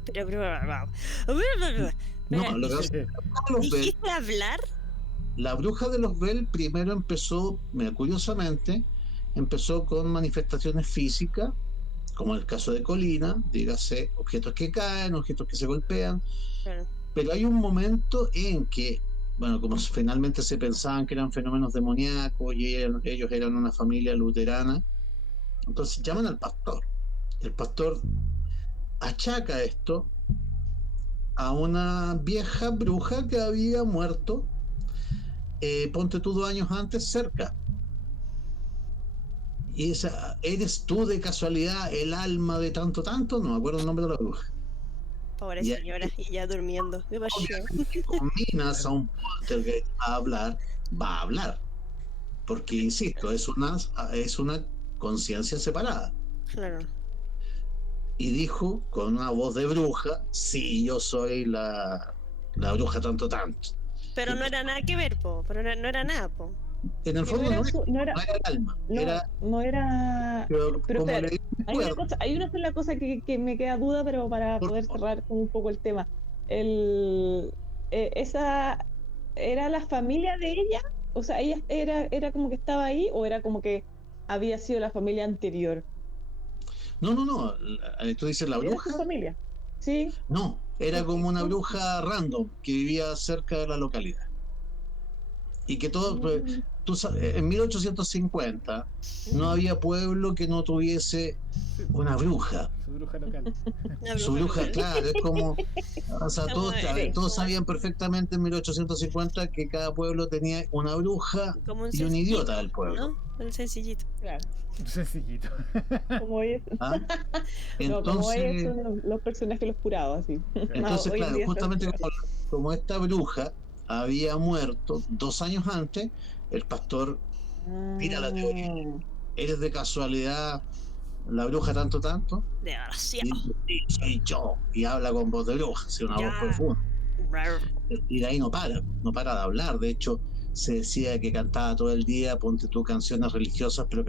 No, lo que pasa es que ¿dijiste hablar? la bruja de los Bell primero empezó, curiosamente, empezó con manifestaciones físicas, como el caso de Colina, dígase, objetos que caen, objetos que se golpean, Claro. pero hay un momento en que, bueno, como finalmente se pensaban que eran fenómenos demoníacos y ellos eran una familia luterana, entonces llaman al pastor. El pastor achaca esto a una vieja bruja que había muerto, ponte tú 2 años antes, cerca. Y esa, ¿eres tú de casualidad el alma de tanto? No me acuerdo el nombre de la bruja. Pobre Y señora, y ya durmiendo. ¿Qué pasó? obviamente, combinas a un poltergeist a hablar, va a hablar. Porque, insisto, es una conciencia separada. Claro. Y dijo con una voz de bruja: sí, yo soy la bruja tanto. Pero no era nada que ver, po. Pero no era nada, po. En el Que fondo no era, no era el alma, no era. pero Pero como espera, le hay una sola cosa que me queda duda, pero para Por poder favor. cerrar con un poco el tema. ¿Esa era la familia de ella? O sea, ¿ella era como que estaba ahí o era como que había sido la familia anterior? No, tú dices la ¿Era su bruja. familia? Sí. No, era como una bruja random que vivía cerca de la localidad. Y que todo, en 1850 no había pueblo que no tuviese una bruja. Su bruja local. Su bruja, claro, es como, o sea, Como todos sabían perfectamente en 1850 que cada pueblo tenía una bruja Como un y un sencillito, idiota del pueblo. ¿no? Un sencillito. Claro. Sencillito. Como es. ¿Ah? No, como Entonces, son los personajes los curados, así. entonces Hoy en claro, día justamente son- como esta bruja había muerto 2 años antes, el pastor tira la teoría. ¿Eres de casualidad la bruja tanto? Desgraciado. Y dice: sí, soy yo. Y habla con voz de bruja, así, una Ya. voz profunda. Rar. Y de ahí no para de hablar. De hecho, se decía que cantaba todo el día, ponte tú, canciones religiosas, pero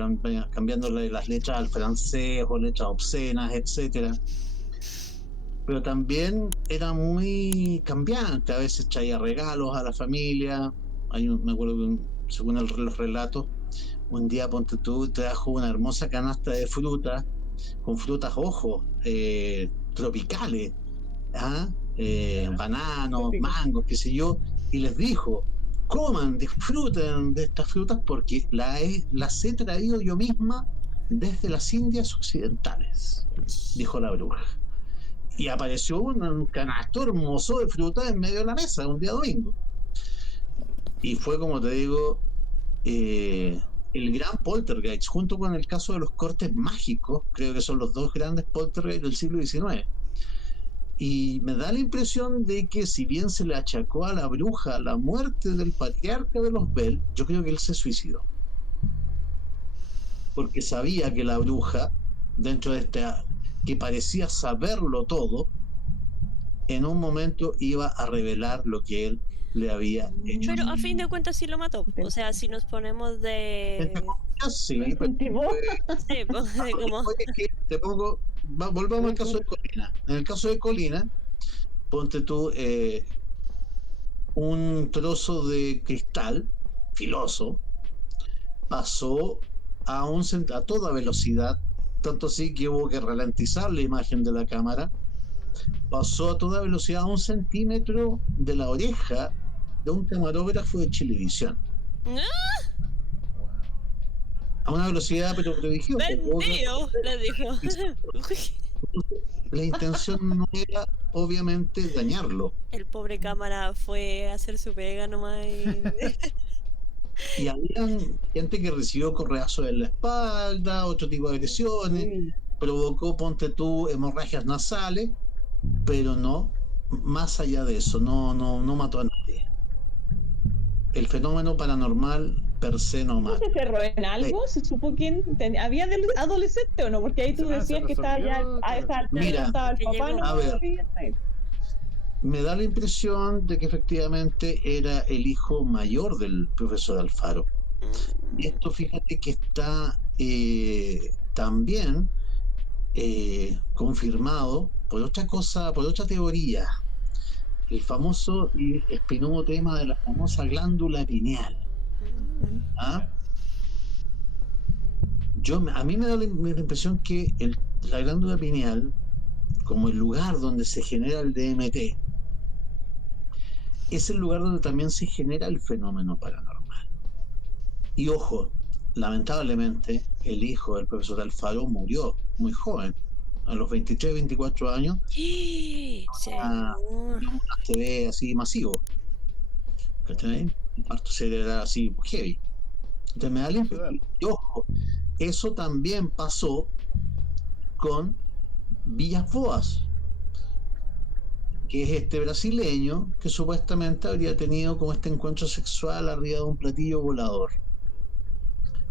cambiándole las letras al francés o letras obscenas, etcétera. Pero también era muy cambiante, a veces traía regalos a la familia. Me acuerdo que según los relatos, un día, ponte tú, trajo una hermosa canasta de frutas, con frutas, ojo, tropicales, ¿ah? Bananos, Típico. mangos, qué sé yo, y les dijo: coman, disfruten de estas frutas porque las he traído yo misma desde las Indias Occidentales, dijo la bruja. Y apareció un canasto hermoso de fruta en medio de la mesa un día domingo. Y fue, como te digo, el gran poltergeist, junto con el caso de los cortes mágicos. Creo que son los 2 grandes poltergeists del siglo XIX. Y me da la impresión de que, si bien se le achacó a la bruja la muerte del patriarca de los Bell, yo creo que él se suicidó. Porque sabía que la bruja, dentro de que parecía saberlo todo, en un momento iba a revelar lo que él le había hecho. Pero a fin de cuentas sí lo mató. O sea, si nos ponemos de... Sí, pero Incentivó. Sí, pues, de como... oye, es que volvamos al caso de Colina. En el caso de Colina, ponte tú un trozo de cristal filoso pasó a toda velocidad, tanto así que hubo que ralentizar la imagen de la cámara. Pasó a toda velocidad a 1 centímetro de la oreja de un camarógrafo de Chilevisión. Wow. A una velocidad pero prodigiosa. ¡Vendido! Le dijo. La intención no era, obviamente, dañarlo. El pobre cámara fue a hacer su pega nomás y... Y había gente que recibió correazos en la espalda, otro tipo de agresiones, Sí. provocó, ponte tú, hemorragias nasales, pero no, más allá de eso, no mató a nadie. El fenómeno paranormal per se no ¿No mata. se cerró en algo? ¿Se supo quién había adolescente o no? Porque ahí tú Se decías que estaba ya resolvió, a esa altura, Mira, estaba el que papá, llegó. no A ver. me da la impresión de que efectivamente era el hijo mayor del profesor Alfaro. Y esto, fíjate que está también confirmado por otra cosa, por otra teoría, el famoso y espinudo tema de la famosa glándula pineal. ¿Ah? A mí me da la impresión que la glándula pineal, como el lugar donde se genera el DMT, es el lugar donde también se genera el fenómeno paranormal. Y ojo, lamentablemente, el hijo del profesor Alfaro murió muy joven, a los 23, 24 años, Sí, un ACV así masivo. ¿Cachai? Un parto cerebral así heavy. Entonces me da la impresión, y ojo, eso también pasó con Villas Boas, que es este brasileño que supuestamente habría tenido como este encuentro sexual arriba de un platillo volador.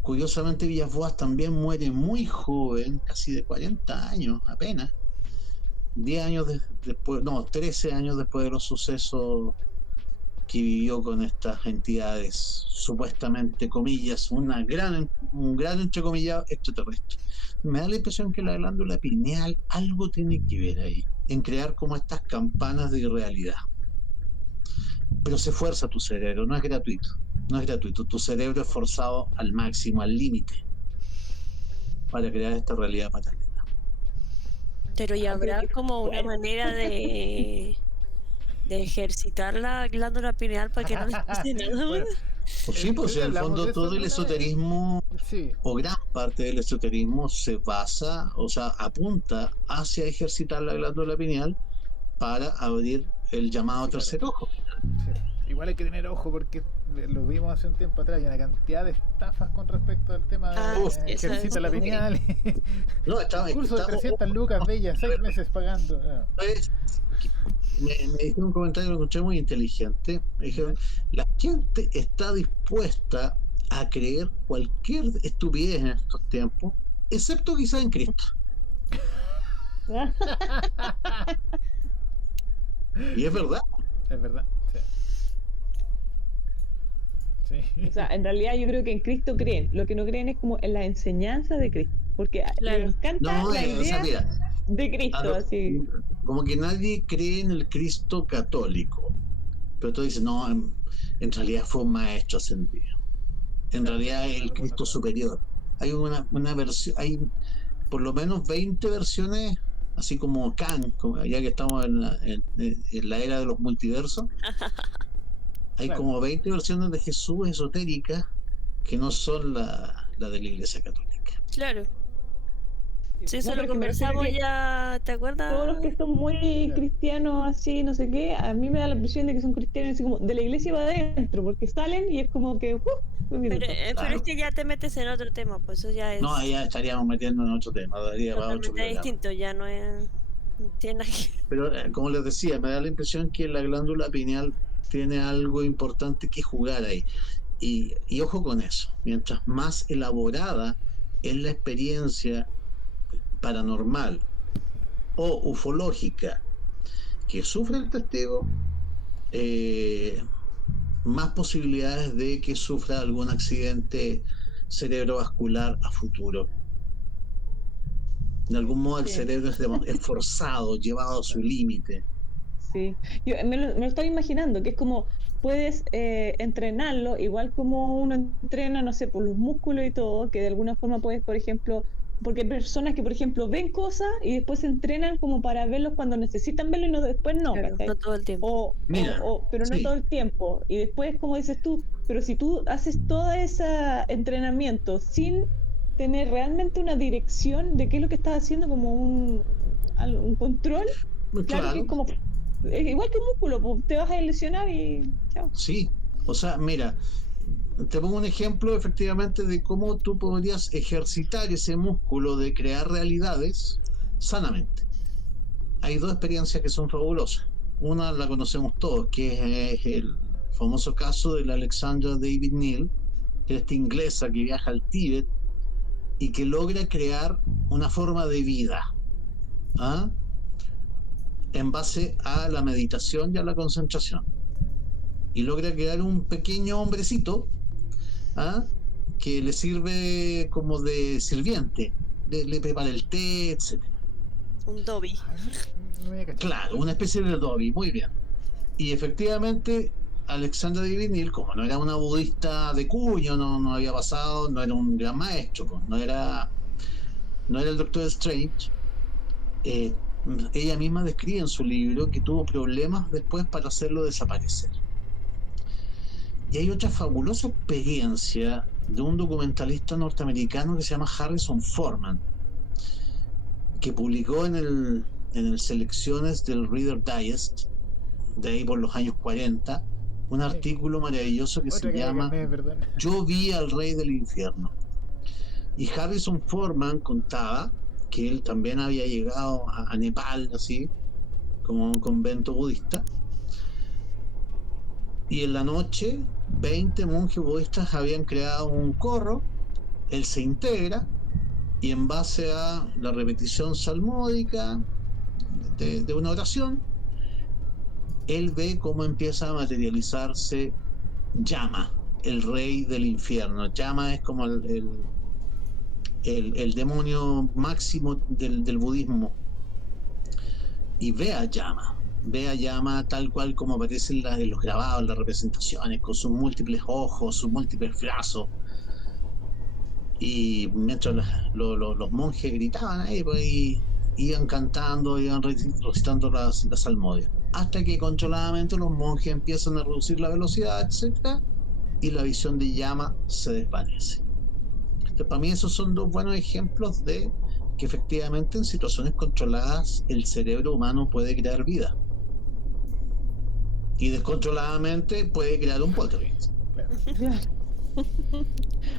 Curiosamente, Villas Boas también muere muy joven, casi de 40 años apenas, 10 años después, no, 13 años después de los sucesos que vivió con estas entidades, supuestamente, comillas, un gran entrecomillado extraterrestre. Me da la impresión que la glándula pineal algo tiene que ver ahí, en crear como estas campanas de irrealidad. Pero se fuerza tu cerebro, no es gratuito. No es gratuito, tu cerebro es forzado al máximo, al límite, para crear esta realidad paralela. Pero ¿y habrá como una manera de ejercitar la glándula pineal para que no les pase nada? Bueno, Pues sí, pues en el fondo todo el esoterismo, sí, o gran parte del esoterismo, se basa, o sea, apunta hacia ejercitar la glándula pineal para abrir el llamado sí, tercer ojo. sí. Igual hay que tener ojo porque lo vimos hace un tiempo atrás, y una cantidad de estafas con respecto al tema de ejercita la pineal. No, Curso de 300 lucas, bella, 6 meses pagando. Me dijeron un comentario que lo encontré muy inteligente. Me dijeron, la gente está dispuesta a creer cualquier estupidez en estos tiempos, excepto quizá en Cristo. Y es verdad. Es verdad, sí. Sí. O sea, en realidad yo creo que en Cristo creen. Lo que no creen es como en la enseñanza de Cristo. Porque les encanta la idea, o sea, mira, de Cristo, así. Como que nadie cree en el Cristo católico. Pero tú dices, no, en realidad fue un maestro ascendido. En realidad es el Cristo superior. Hay una versión, hay por lo menos 20 versiones, así como Khan, ya que estamos en la era de los multiversos. Hay como 20 versiones de Jesús esotéricas que no son la de la Iglesia Católica. Claro. Sí, eso lo conversamos ya, ¿te acuerdas? Todos los que son muy cristianos así, no sé qué, a mí me da la impresión de que son cristianos así como de la iglesia va adentro, porque salen y es como que... pero es que ya te metes en otro tema, pues eso ya es... No, ya estaríamos metiendo en otro tema, totalmente distinto, ya no es... No tiene nada que... Pero como les decía, me da la impresión que la glándula pineal tiene algo importante que jugar ahí. Y ojo con eso, mientras más elaborada es la experiencia paranormal o ufológica que sufre el testigo, más posibilidades de que sufra algún accidente cerebrovascular a futuro. De algún modo el cerebro es forzado, llevado a su límite. Sí, yo me lo estaba imaginando, que es como puedes entrenarlo, igual como uno entrena, no sé, por los músculos y todo, que de alguna forma puedes, por ejemplo, porque hay personas que, por ejemplo, ven cosas y después se entrenan como para verlos cuando necesitan verlo y no, después no, claro, no todo el tiempo. Pero no todo el tiempo. Y después, como dices tú, pero si tú haces todo ese entrenamiento sin tener realmente una dirección de qué es lo que estás haciendo, como un control, claro que es como... igual que un músculo, pues, te vas a lesionar y chao. Sí, o sea, mira, te pongo un ejemplo efectivamente de cómo tú podrías ejercitar ese músculo de crear realidades sanamente. Hay dos experiencias que son fabulosas. Una la conocemos todos, que es el famoso caso de la Alexandra David Neal, que es esta inglesa que viaja al Tíbet y que logra crear una forma de vida. ¿Ah? en base a la meditación y a la concentración. Y logra crear un pequeño hombrecito, ¿ah?, que le sirve como de sirviente, le prepara el té, etc. Un Dobby. No me caché. Claro, una especie de Dobby, muy bien. Y efectivamente, Alexandra Divinil, como no era una budista de cuño, no había pasado, no era un gran maestro, pues, no era el Doctor Strange, ella misma describe en su libro que tuvo problemas después para hacerlo desaparecer. Y hay otra fabulosa experiencia de un documentalista norteamericano que se llama Harrison Ford, que publicó en el Selecciones del Reader Digest, de ahí por los años 40, un artículo maravilloso que se Otra que me llama calmé, perdón. Yo vi al Rey del Infierno. Y Harrison Ford contaba que él también había llegado a Nepal, así, como un convento budista, y en la noche 20 monjes budistas habían creado un coro, él se integra, y en base a la repetición salmódica de una oración, él ve cómo empieza a materializarse Yama, el rey del infierno. Yama es como el demonio máximo del budismo. Y ve a Yama tal cual como aparece en los grabados, en las representaciones, con sus múltiples ojos, sus múltiples brazos. Y mientras los monjes gritaban ahí, pues, y iban cantando, iban recitando las salmodias, hasta que controladamente los monjes empiezan a reducir la velocidad, etcétera, y la visión de Yama se desvanece. Entonces, para mí esos son dos buenos ejemplos de que efectivamente en situaciones controladas el cerebro humano puede crear vida, y descontroladamente puede crear un poltergeist. Claro.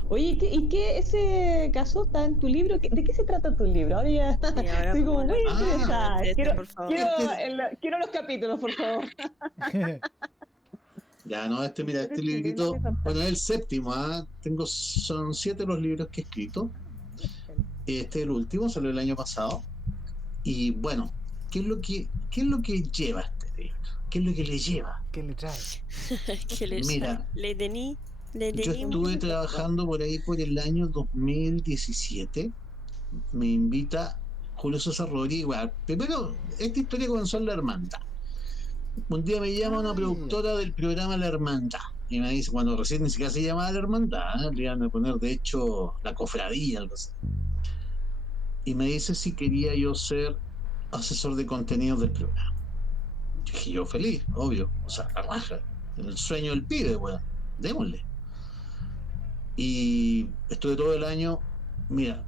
Oye, ¿y qué ese caso está en tu libro? ¿De qué se trata tu libro? Ahora ya Y ahora estoy como vamos a muy hablar interesada. de este, Quiero, por favor. quiero los capítulos, por favor. Ya, no, mira, este librito, bueno, es el séptimo, son 7 los libros que he escrito. Este es el último, salió el año pasado. Y bueno, ¿qué es lo que lleva este libro? ¿Qué es lo que le lleva? ¿Qué le trae? Mira, yo estuve trabajando por ahí por el año 2017. Me invita Julio César Rodríguez. Primero, esta historia comenzó en La Hermandad. Un día me llama una productora del programa La Hermandad y me dice, cuando recién ni siquiera se llamaba La Hermandad, le iban a poner de hecho La Cofradía, algo así. Y me dice si quería yo ser asesor de contenidos del programa. Dije yo feliz, obvio, o sea, la raja, el sueño del pibe, weón, démosle. Y estuve todo el año, mira,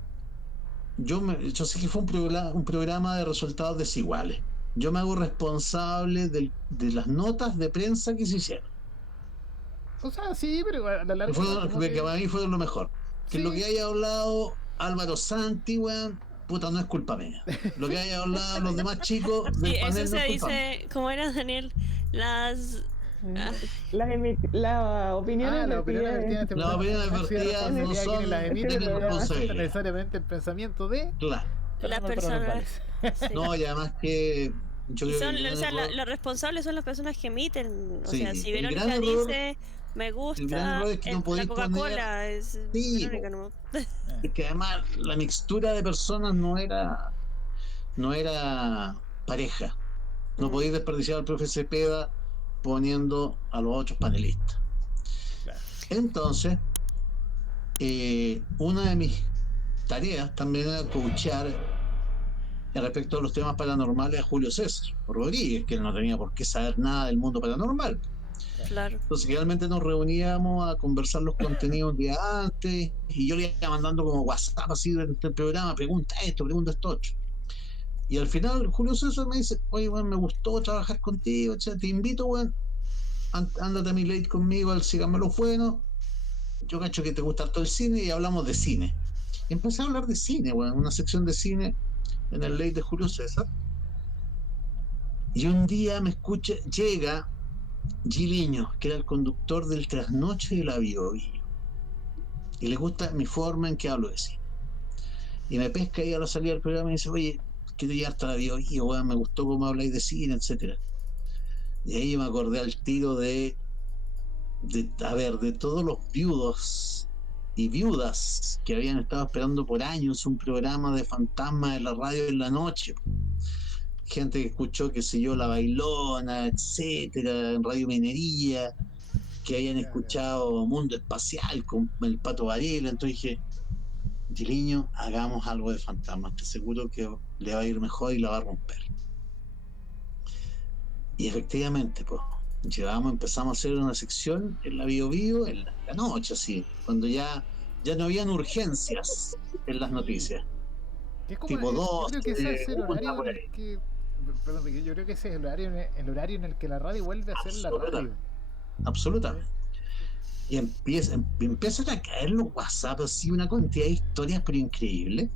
yo sé que fue un programa de resultados desiguales. Yo me hago responsable de las notas de prensa que se hicieron. O sea, sí, pero a la larga. Que para mí fue lo mejor. Que Sí. lo que haya hablado Álvaro Santi, weón, puta, no es culpa mía. Lo que haya hablado los demás chicos del Sí, panel eso no se es culpa mía. dice, ¿cómo era, Daniel? Las Las opiniones las opiniones vertidas. vertidas en este Las programa opiniones han sido vertidas no responsabilidad de son quienes las emiten, de no responsabilidad. representan necesariamente el pensamiento de Claro. la Fernando persona. González. Sí. No, y además que yo Y creo son, que el o sea, gran error- los responsables son las personas que emiten. O Sí, sea, si el gran Verónica error- dice, me el gran gusta error es que no la podéis Coca-Cola, es Sí, Verónica, no. es que además la mixtura de personas no era pareja. No podéis desperdiciar al profe Cepeda poniendo a los otros panelistas. Claro. Entonces, una de mis tareas también era coachear respecto a los temas paranormales a Julio César Rodríguez, que él no tenía por qué saber nada del mundo paranormal. Claro. Entonces, realmente nos reuníamos a conversar los contenidos de antes, y yo le iba mandando como WhatsApp así durante el programa, pregunta esto, otro. Y al final Julio César me dice, oye, bueno, me gustó trabajar contigo, te invito, bueno, ándate a mi late conmigo al Síganme Bueno. Yo cacho que te gusta todo el cine y hablamos de cine. Y empecé a hablar de cine, bueno, una sección de cine en el late de Julio César. Y un día llega Giliño, que era el conductor del Trasnoche de la Bio Bio. Y le gusta mi forma en que hablo de cine. Y me pesca ahí a la salida del programa y dice, oye, quiero llegar hasta la Bio, weón, me gustó cómo habláis de cine, etcétera. Y ahí me acordé al tiro de todos los viudos y viudas que habían estado esperando por años un programa de fantasmas en la radio en la noche. Gente que escuchó, qué sé yo, La Bailona, etcétera, en Radio Minería, que habían escuchado Mundo Espacial con el Pato Varela. Entonces dije, Giliño, hagamos algo de fantasmas, te aseguro que le va a ir mejor y la va a romper. Y efectivamente, pues, empezamos a hacer una sección en la Bio en la noche, así, cuando ya no habían urgencias en las noticias. Tipo 2, yo creo que ese es el horario en el que, perdón, yo creo que ese es el horario en el que la radio vuelve a ser la radio. Absolutamente. Y empiezan a caer los WhatsApp, así, una cantidad de historias, pero increíble.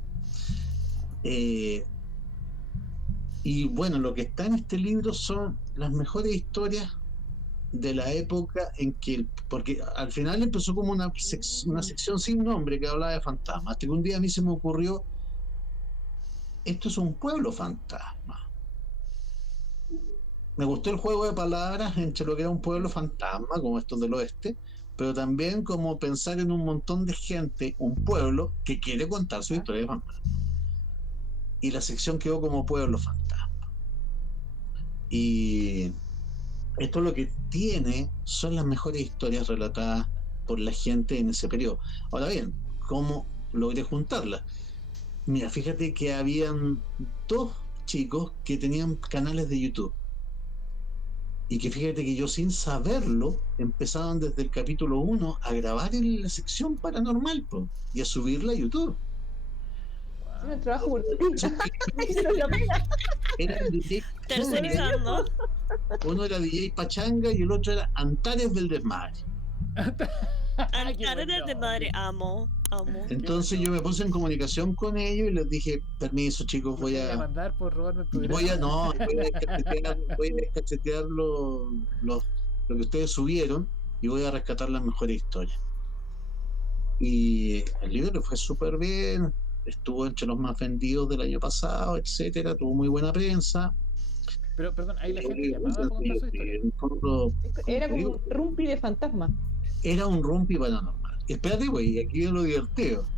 Y bueno, lo que está en este libro son las mejores historias de la época en que, porque al final empezó como una sección sin nombre que hablaba de fantasmas, hasta que un día a mí se me ocurrió, esto es un pueblo fantasma. Me gustó el juego de palabras entre lo que era un pueblo fantasma, como estos del oeste, pero también como pensar en un montón de gente, un pueblo que quiere contar su historia de fantasma. Y la sección quedó como pueblo fantasma. Y esto lo que tiene son las mejores historias relatadas por la gente en ese periodo. Ahora bien, ¿cómo logré juntarlas? Mira, fíjate que habían 2 chicos que tenían canales de YouTube. Y que fíjate que yo, sin saberlo, empezaban desde el capítulo 1 a grabar en la sección paranormal, po, y a subirla a YouTube. Un trabajo por Era DJ Tercerizando. Uno era DJ Pachanga y el otro era Antares del Desmadre. Antares del Desmadre, amo. Entonces yo me puse en comunicación con ellos y les dije, permiso chicos, voy a mandar por robarme el programa. voy a descachetear lo que ustedes subieron y voy a rescatar las mejores historias. Y el libro le fue súper bien, estuvo entre los más vendidos del año pasado, etcétera, tuvo muy buena prensa. Pero perdón, ahí la gente llamaba para contar su historia. Era como un rumpi de fantasma. Era un rumpi paranormal. Espérate, güey, aquí viene lo divertido,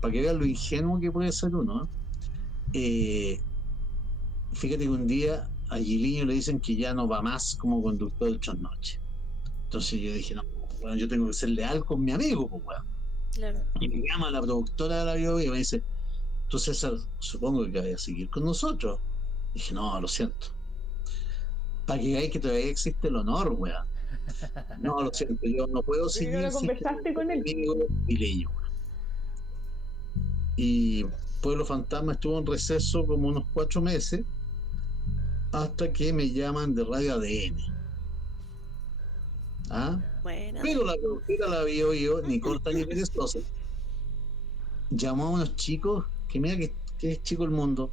para que vean lo ingenuo que puede ser uno. Fíjate que un día a Giliño le dicen que ya no va más como conductor de Trasnoche. Entonces yo dije, no, bueno, yo tengo que ser leal con mi amigo, pues, bueno. Claro. Y me llama la productora de la Bio y me dice, tú, César, supongo que vayas a seguir con nosotros. Y dije, no, lo siento. Para que veáis que todavía existe el honor, weón. No, lo siento, yo no puedo seguir. ¿Pero conversaste con él? Pileño, weón. Y Pueblo Fantasma estuvo en receso como unos 4 meses hasta que me llaman de Radio ADN. ¿Ah? Bueno. Pero la productora la vio yo, ni corta ni perezosa. Llamó a unos chicos, que mira que es chico el mundo,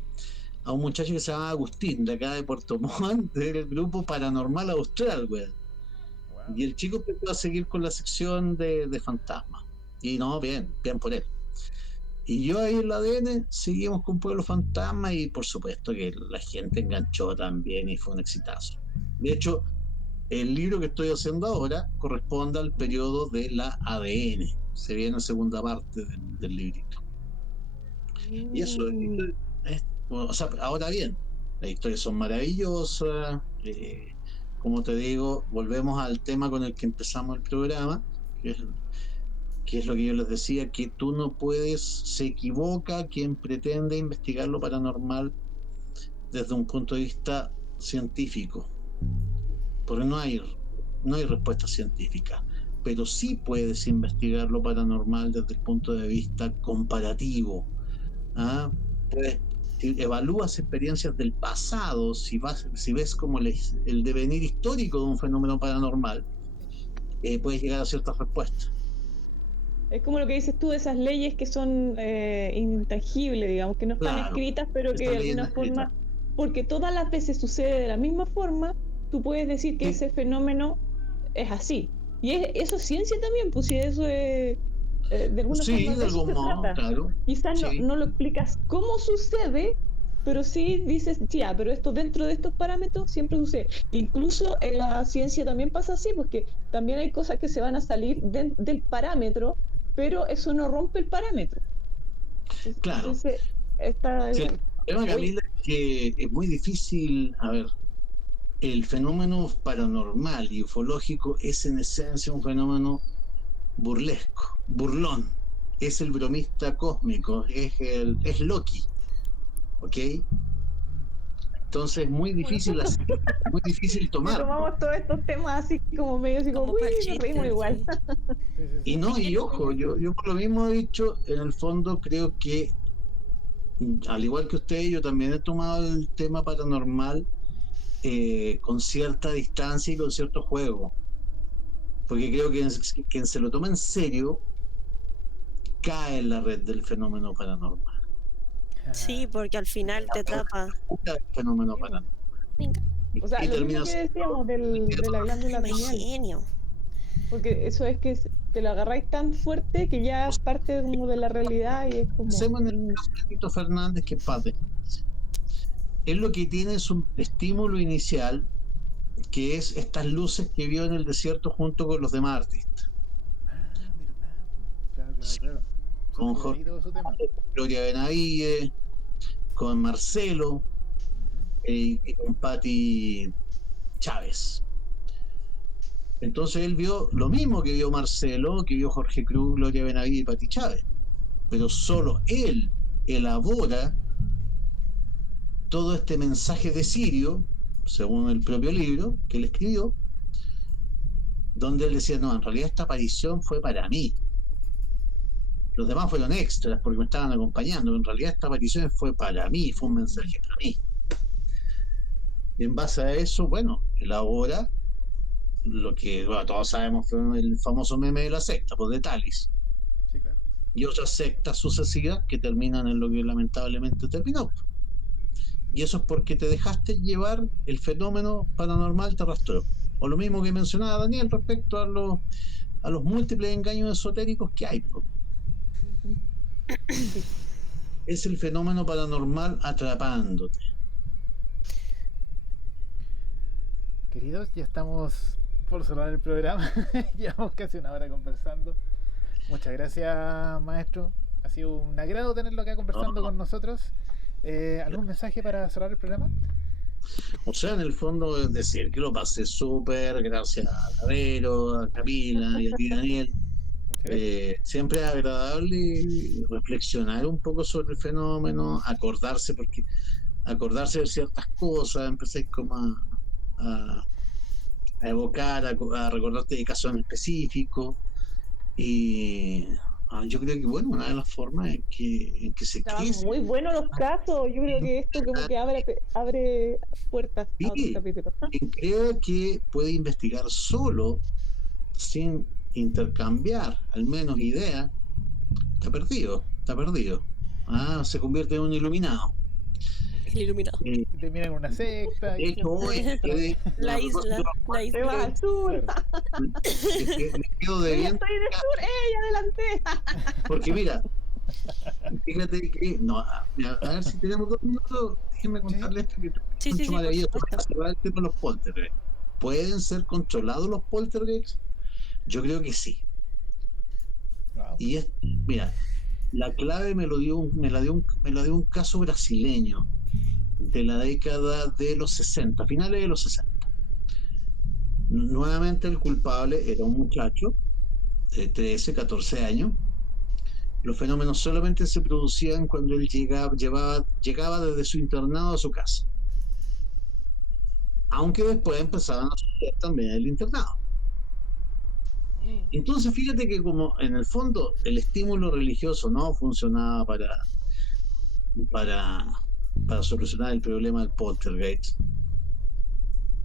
a un muchacho que se llama Agustín, de acá de Puerto Montt, del grupo Paranormal Austral, güey. Wow. Y el chico empezó a seguir con la sección de fantasmas. Y no, bien por él. Y yo ahí en la ADN seguimos con Pueblo Fantasma y por supuesto que la gente enganchó también y fue un exitazo. De hecho, el libro que estoy haciendo ahora corresponde al periodo de la ADN. Se viene la segunda parte del librito. Y eso o sea, ahora bien, las historias son maravillosas. Como te digo, volvemos al tema con el que empezamos el programa, que es lo que yo les decía, que tú no puedes, se equivoca quien pretende investigar lo paranormal desde un punto de vista científico, porque no hay respuesta científica, pero sí puedes investigar lo paranormal desde el punto de vista comparativo. Evalúas experiencias del pasado, si ves como el devenir histórico de un fenómeno paranormal, puedes llegar a ciertas respuestas. Es como lo que dices tú, de esas leyes que son intangibles, digamos, que no están escritas, pero que de alguna forma, porque todas las veces sucede de la misma forma, tú puedes decir que ese fenómeno es así. Y eso es ciencia también, pues si eso es... de alguna forma de algún modo, claro. Quizás no lo explicas cómo sucede, pero sí dices, ya, pero esto dentro de estos parámetros siempre sucede. Incluso en la ciencia también pasa así, porque también hay cosas que se van a salir del parámetro, pero eso no rompe el parámetro. Claro. Entonces, está Sí, igual. el problema, Oye, Camila, es que es muy difícil, a ver, el fenómeno paranormal y ufológico es en esencia un fenómeno burlesco, burlón. Es el bromista cósmico, es Loki, ¿ok? Entonces es muy como difícil nosotros así, muy difícil que tomarlo. tomamos todos estos temas así como medio así como, Como uy, para el nos reímos chiste, igual. sí. Sí, sí, Y sí. no, y ojo, yo por lo mismo he dicho, en el fondo creo que, al igual que usted, yo también he tomado el tema paranormal con cierta distancia y con cierto juego, porque creo que quien se lo toma en serio cae en la red del fenómeno paranormal. Sí, porque al final te atrapa. Cae el fenómeno Sí, po. paranormal. Venga, O sea, Y lo mismo termina que siendo decíamos de la ay, glándula más pineal, genio. porque eso es que te lo agarráis tan fuerte que ya es parte como de la realidad y es como, hacemos en el caso de Tito Fernández, que padre. Él lo que tiene es un estímulo inicial, que es estas luces que vio en el desierto junto con los demás artistas. Ah, verdad. Claro, claro, claro. Con Surge de Jorge, ahí todo su tema. Gloria Benavides, con Marcelo Ujú. y con Patti Chávez. Entonces él vio lo mismo que vio Marcelo, que vio Jorge Cruz, Gloria Benavides y Patti Chávez. Pero solo él elabora todo este mensaje de Sirio, según el propio libro que él escribió, donde él decía, no, en realidad esta aparición fue para mí. Los demás fueron extras porque me estaban acompañando, pero en realidad esta aparición fue para mí, fue un mensaje para mí. Y en base a eso, bueno, elabora lo que, bueno, todos sabemos fue el famoso meme de la secta, pues de Talis. Sí, claro. Y otras sectas sucesivas que terminan en lo que lamentablemente terminó. Y eso es porque te dejaste llevar, el fenómeno paranormal te arrastró. O lo mismo que mencionaba Daniel respecto a los múltiples engaños esotéricos que hay. Po. sí. Es el fenómeno paranormal atrapándote. Queridos, ya estamos por cerrar el programa. Llevamos casi una hora conversando. Muchas gracias, maestro. Ha sido un agrado tenerlo acá conversando con nosotros. ¿Algún mensaje para cerrar el programa? O sea, en el fondo es decir que lo pasé súper, gracias a Lavero, a Camila y a ti, Daniel. Siempre es agradable reflexionar un poco sobre el fenómeno, acordarse, porque acordarse de ciertas cosas, empecé como a evocar, a recordarte de casos en específico. Y yo creo que, bueno, una de las formas en que se Estaban crece. muy buenos los casos. Yo creo que esto como que abre puertas a otros Y capítulos. quien crea que puede investigar solo, sin intercambiar al menos ideas, está perdido, está perdido. Se convierte en un iluminado. El iluminado. Eh, Y termina en una secta. de Y hecho, hoy La isla, la Te isla. vas al sur. Claro. les quedo Yo ya debiendo, estoy de sur. ¡Ey, adelante! porque mira, fíjate que, no, a ver si tenemos 2 minutos, déjenme contarles esto que Sí, es sí, mucho sí, por maravilloso. supuesto. Para cerrar el tema de los poltergeists. ¿Pueden ser controlados los poltergeists? Yo creo que sí. Wow. Y es, mira, la clave me la dio un caso brasileño de la década de los 60, finales de los 60. Nuevamente el culpable era un muchacho de 13, 14 años. Los fenómenos solamente se producían cuando él llegaba desde su internado a su casa. Aunque después empezaban a suceder también en el internado. Entonces fíjate que como en el fondo el estímulo religioso no funcionaba para, para solucionar el problema del poltergeist,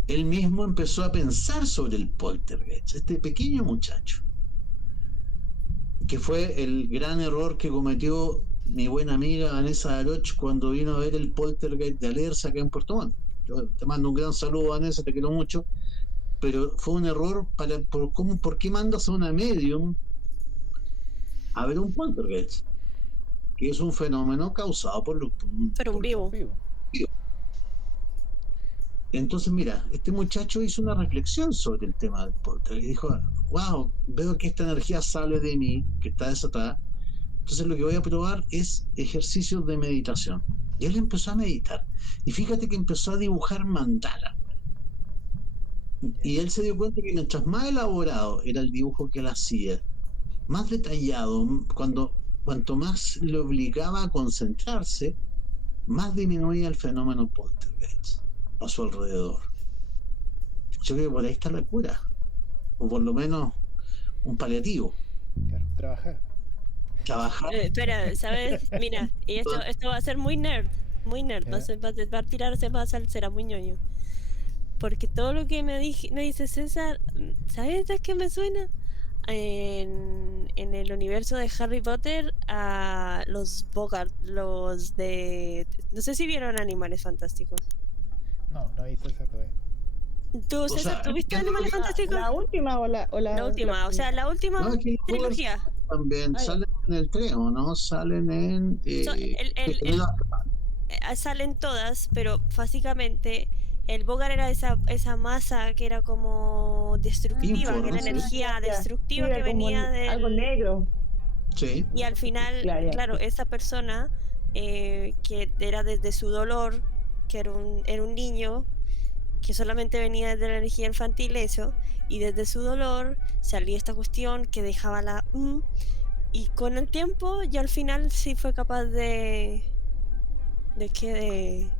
él mismo empezó a pensar sobre el poltergeist, este pequeño muchacho, que fue el gran error que cometió mi buena amiga Vanessa Aroch cuando vino a ver el poltergeist de Alerce acá en Puerto Montt. Yo te mando un gran saludo, Vanessa, te quiero mucho, pero fue un error ¿por qué mandas a una medium a ver un poltergeist? Que es un fenómeno causado por los... Pero un vivo. Entonces, mira, este muchacho hizo una reflexión sobre el tema del poltergeist y dijo, wow, veo que esta energía sale de mí, que está desatada, entonces lo que voy a probar es ejercicios de meditación. Y él empezó a meditar. Y fíjate que empezó a dibujar mandala. Y él se dio cuenta que mientras más elaborado era el dibujo que él hacía, más detallado, cuanto más le obligaba a concentrarse, más disminuía el fenómeno poltergeist a su alrededor. Yo creo que por ahí está la cura, o por lo menos un paliativo. Claro, trabajar. Espera, ¿sabes? Mira, y esto va a ser muy nerd, va a tirarse más al será muy ñoño. Porque todo lo que me dice César, ¿sabes de qué me suena? En el universo de Harry Potter a los Bogart, los de... No sé si vieron Animales Fantásticos. No he visto esa todavía. ¿Tú, César, tú viste Animales Fantásticos? ¿La última o la última, o sea, la última No, es que trilogía. también salen en el tren, ¿no? Salen en... Salen todas, pero básicamente el Bogart era esa masa que era como destructiva, que era energía destructiva que venía de algo negro. Sí. Y al final, claro, esa persona que era desde su dolor, que era un niño que solamente venía de la energía infantil, eso, y desde su dolor salía esta cuestión que dejaba la y con el tiempo ya al final sí fue capaz de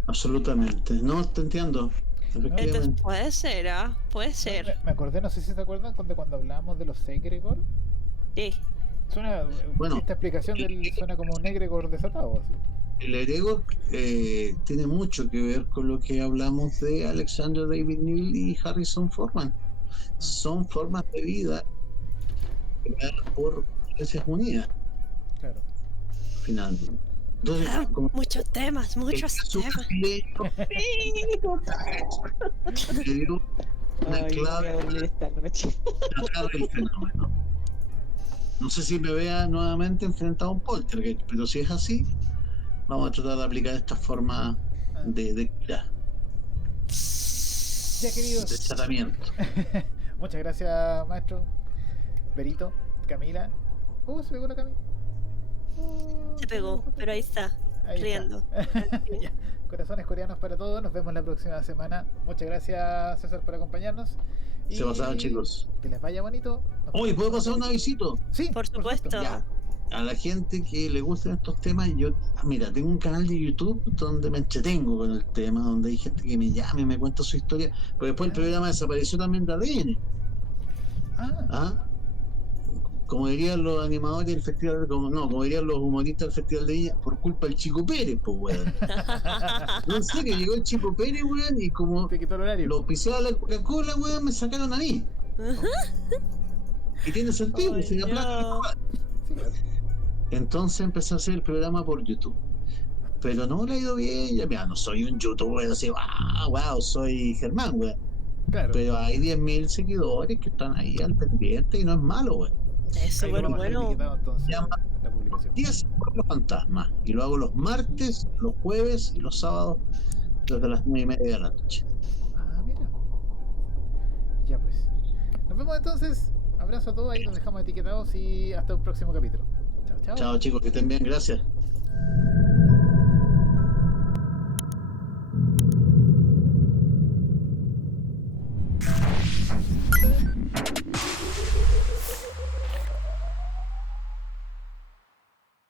Absolutamente, no te entiendo. Entonces puede ser, Me acordé, no sé si se acuerdan cuando hablábamos de los egregor. Sí. Suena, esta explicación suena como un egregor desatado, así. El egregor tiene mucho que ver con lo que hablamos de Alexander David Neal y Harrison Ford. Son formas de vida creadas por Naciones Unidas. Claro. Finalmente. Entonces, muchos temas. Le dio una clave el fenómeno. No sé si me vea nuevamente enfrentado a un poltergeist, pero si es así, vamos a tratar de aplicar esta forma de cura. Ya, queridos. De tratamiento. Muchas gracias, maestro. Berito, Camila. Se pegó la Camila. Se pegó, pero ahí está, riendo. Ya. Corazones coreanos para todos. Nos vemos la próxima semana. Muchas gracias, César, por acompañarnos. Se pasaron, chicos. Que les vaya bonito. Oye, ¿puedo pasar un avisito? Sí, por supuesto. Ya. A la gente que le gusten estos temas, yo, mira, tengo un canal de YouTube donde me entretengo con el tema, donde hay gente que me llama y me cuenta su historia, pero después el programa desapareció también de ADN. Como dirían los animadores del festival, como dirían los humoristas del Festival de Viña, por culpa del Chico Pérez, pues, weón. No sé, que llegó el Chico Pérez, weón, y como te quitó el horario. Lo pisaba la Coca-Cola, weón, me sacaron a mí. Y tiene sentido, pues, no. Plata. Entonces empecé a hacer el programa por YouTube. Pero no le ha ido bien, ya mira, no soy un youtuber así, wow, soy Germán, weón. Claro. Pero hay 10.000 seguidores que están ahí al pendiente y no es malo, weón. Es súper bueno. Llama 10 Pueblos Fantasmas y lo hago los martes, los jueves y los sábados desde las 9:30 de la noche. Mira. Ya pues. Nos vemos entonces. Abrazo a todos, ahí los dejamos etiquetados y hasta un próximo capítulo. Chao, chao. Chao, chicos, que estén bien, gracias.